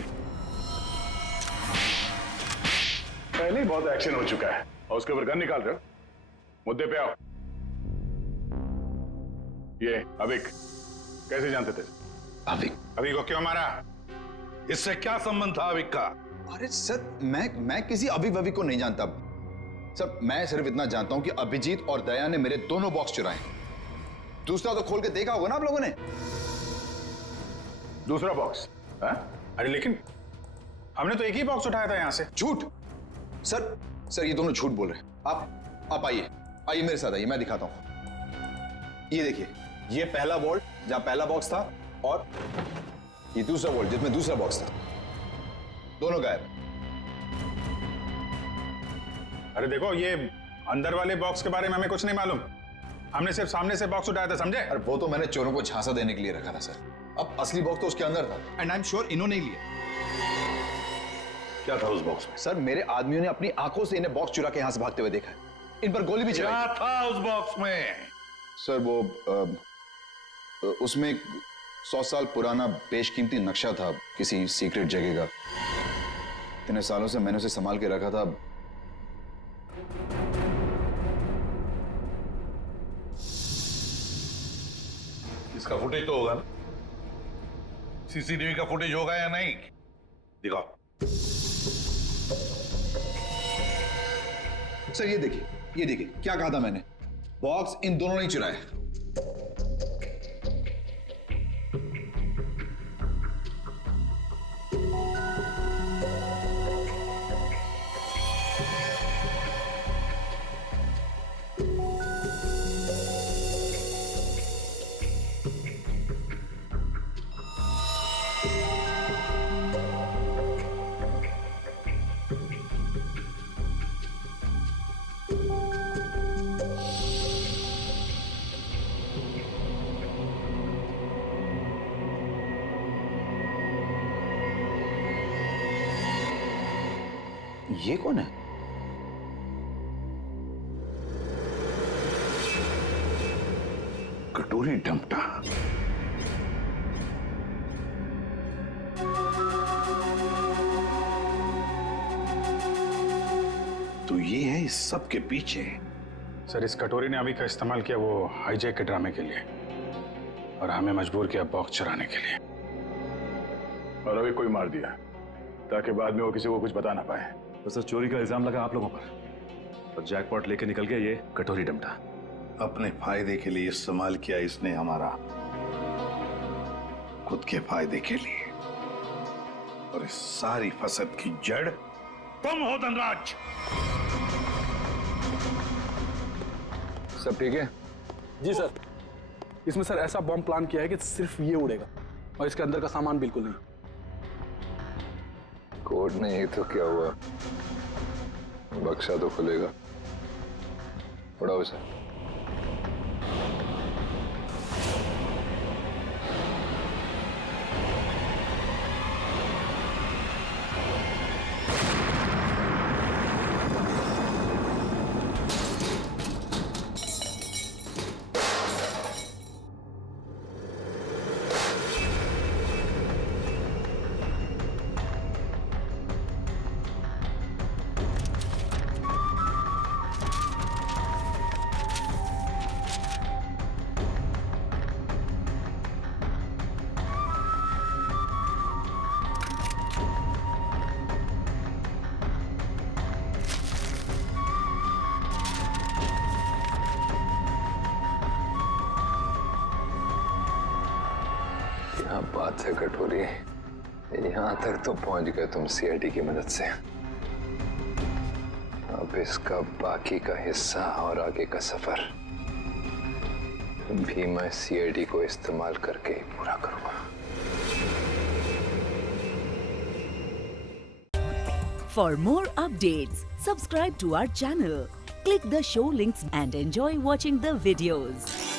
पहले ही बहुत एक्शन हो चुका है और उसके ऊपर गन निकाल रहे हो। मुद्दे पे आओ। ये अविक कैसे जानते थे? अविक को क्यों मारा? इससे क्या संबंध था अविक का? अरे सर, मैं किसी अविक वविक को नहीं जानता सर। मैं सिर्फ इतना जानता हूं कि अभिजीत और दया ने मेरे दोनों बॉक्स चुराए। दूसरा तो खोल के देखा होगा ना आप लोगों ने। दूसरा बॉक्स? अरे लेकिन हमने तो एक ही बॉक्स उठाया था यहां से। झूठ सर, ये दोनों झूठ बोल रहे हैं। आप आइए मेरे साथ आइए, मैं दिखाता हूं। ये देखिए, ये पहला वॉल्ट जहां पहला बॉक्स था और ये दूसरा वॉल्ट जिसमें दूसरा बॉक्स था, दोनों गायब। अरे देखो, ये अंदर वाले बॉक्स के बारे में हमें कुछ नहीं मालूम। हमने सिर्फ सामने से बॉक्स उठाया था, समझे? अरे वो तो मैंने चोरों को झांसा देने के लिए रखा था सर। अब असली बॉक्स तो उसके अंदर था एंड आई एम श्योर इन्होंने ही लिया। क्या था उस बॉक्स में? सर, मेरे आदमियों ने अपनी आंखों से इन्हें बॉक्स चुरा के यहां से भागते हुए देखा है। इन पर गोली भी चलाई। क्या था उस बॉक्स में? सर वो उसमें 100 साल पुराना बेशकीमती नक्शा था किसी सीक्रेट जगह का। इतने सालों से मैंने उसे संभाल के रखा था। इसका फुटेज तो होगा ना? सीसीटीवी का फुटेज होगा या नहीं? दिखाओ। सर ये देखिए क्या कहा था मैंने। बॉक्स इन दोनों ने चुराया। ये कौन है? कटोरी डंपटा। तो ये है इस सब के पीछे। सर, इस कटोरी ने अभी का इस्तेमाल किया वो हाईजैक के ड्रामे के लिए और हमें मजबूर किया बॉक्स चुराने के लिए। और अभी कोई मार दिया ताकि बाद में वो किसी को कुछ बता ना पाए। तो सर, चोरी का इल्जाम लगा आप लोगों पर और जैकपॉट लेके निकल गया ये कटोरी डंपटा। अपने फायदे के लिए इस्तेमाल किया इसने हमारा, खुद के फायदे के लिए। और इस सारी फसद की जड़ तुम हो धनराज। सब ठीक है? जी सर। इसमें सर ऐसा बॉम्ब प्लान किया है कि सिर्फ ये उड़ेगा और इसके अंदर का सामान बिल्कुल नहीं। कोर्ट नहीं तो क्या हुआ, बक्सा तो खुलेगा। उड़ाओ उसे। क्या बात है कटोरी, यहाँ तक तो पहुंच गए तुम सीआईडी की मदद से। अब इसका बाकी का हिस्सा और आगे का सफर भी मैं सीआईडी को इस्तेमाल करके ही पूरा करूंगा। For more updates, subscribe to our channel, click the show links and enjoy watching the videos.